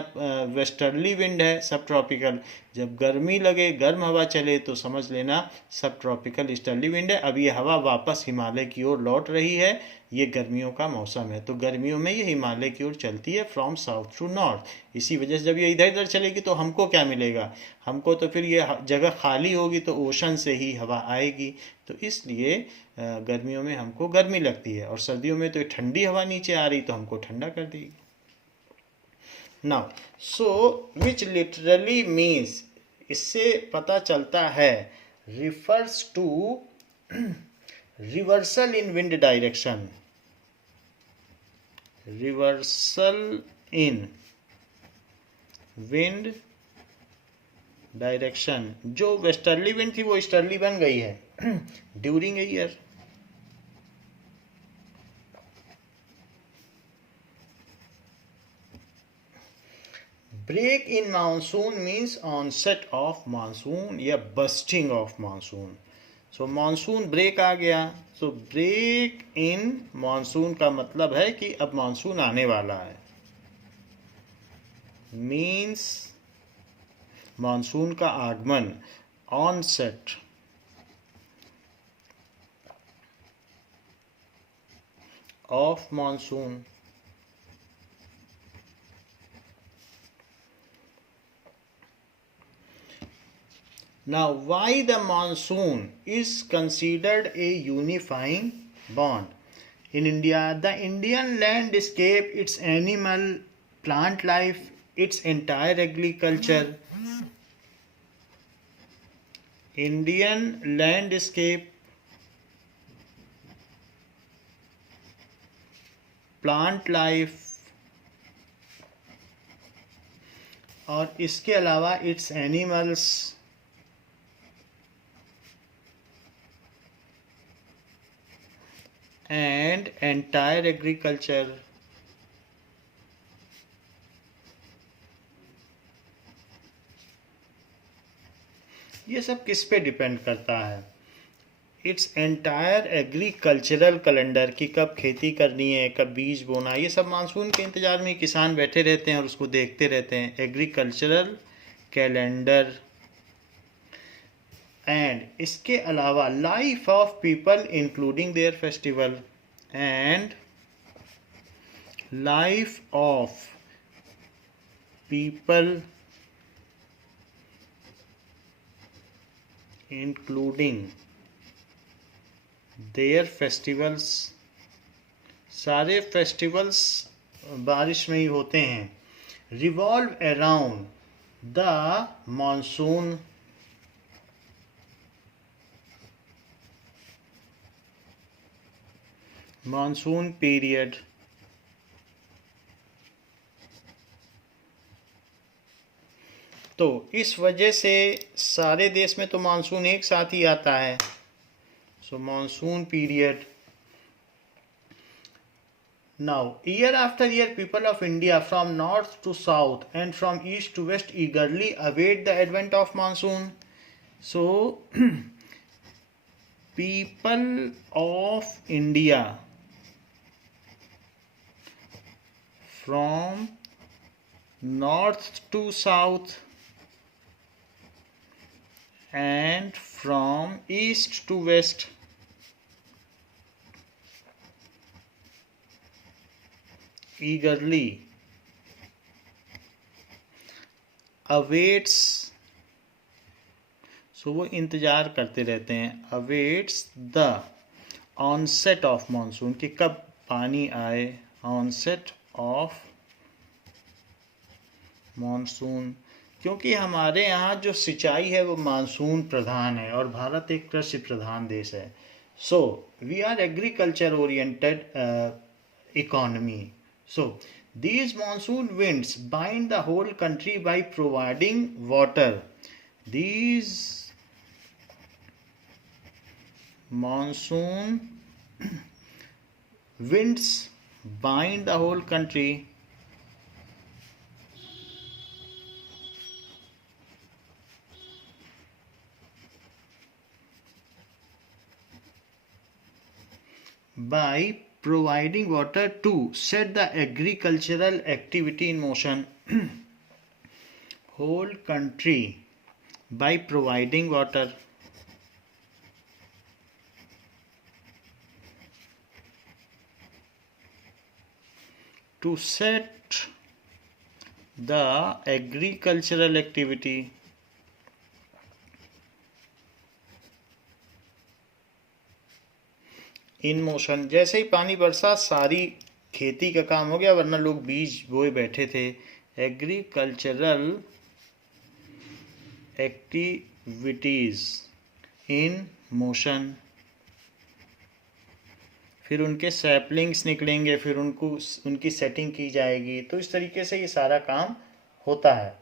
वेस्टर्ली विंड है, सब ट्रॉपिकल। जब गर्मी लगे, गर्म हवा चले, तो समझ लेना सब ट्रॉपिकल ईस्टर्ली विंड है। अब ये हवा वापस हिमालय की ओर लौट रही है, ये गर्मियों का मौसम है। तो गर्मियों में ये हिमालय की ओर चलती है फ्रॉम साउथ टू नॉर्थ। इसी वजह से जब ये इधर इधर चलेगी तो हमको क्या मिलेगा? हमको तो फिर ये जगह खाली होगी तो ओशन से ही हवा आएगी। तो इसलिए गर्मियों में हमको गर्मी लगती है, और सर्दियों में तो ये ठंडी हवा नीचे आ रही तो हमको ठंडा कर देगी। Now so which literally means, इससे पता चलता है, refers to reversal in wind direction. Reversal in wind direction, जो वेस्टर्ली विंड थी वो ईस्टर्ली बन गई है during a year. Break in monsoon means onset of monsoon या bursting of monsoon. So monsoon break आ गया, सो ब्रेक इन मानसून का मतलब है कि अब मानसून आने वाला है। मीन्स मानसून का आगमन, onset of monsoon. Now, why the monsoon is considered a unifying bond? In India, the Indian landscape, its animal, plant life, its entire agriculture. Indian landscape, plant life, और इसके अलावा its animals, and entire agriculture. ये सब किस पे डिपेंड करता है? इट्स एंटायर एग्रीकल्चरल कैलेंडर कि कब खेती करनी है, कब बीज बोना है, ये सब मानसून के इंतजार में किसान बैठे रहते हैं और उसको देखते रहते हैं. Agricultural calendar. एंड इसके अलावा life of people including there festival. And life of people including there festivals. सारे फेस्टिवल्स बारिश में ही होते हैं. Revolve around the monsoon. Monsoon period. तो इस वजह से सारे देश में तो मानसून एक साथ ही आता है. So monsoon period. Now, year after year, people of India from north to south and from east to west eagerly await the advent of monsoon. So, people of India from north to south and from east to west eagerly awaits. सो वो इंतज़ार करते रहते हैं. awaits the onset of monsoon कि कब पानी आए. onset of monsoon. क्योंकि हमारे यहाँ जो सिंचाई है वो मानसून प्रधान है और भारत एक कृषि प्रधान देश है. So we are agriculture oriented economy. So, these monsoon winds bind the whole country by providing water. These monsoon winds bind the whole country by providing water to set the agricultural activity in motion. Whole country by providing water. To set the agricultural activity. In motion. जैसे ही पानी बरसा सारी खेती का काम हो गया, वरना लोग बीज बोए बैठे थे. Agricultural activities in motion. फिर उनके सैपलिंग्स निकलेंगे, फिर उनकी सेटिंग की जाएगी. तो इस तरीके से ये सारा काम होता है.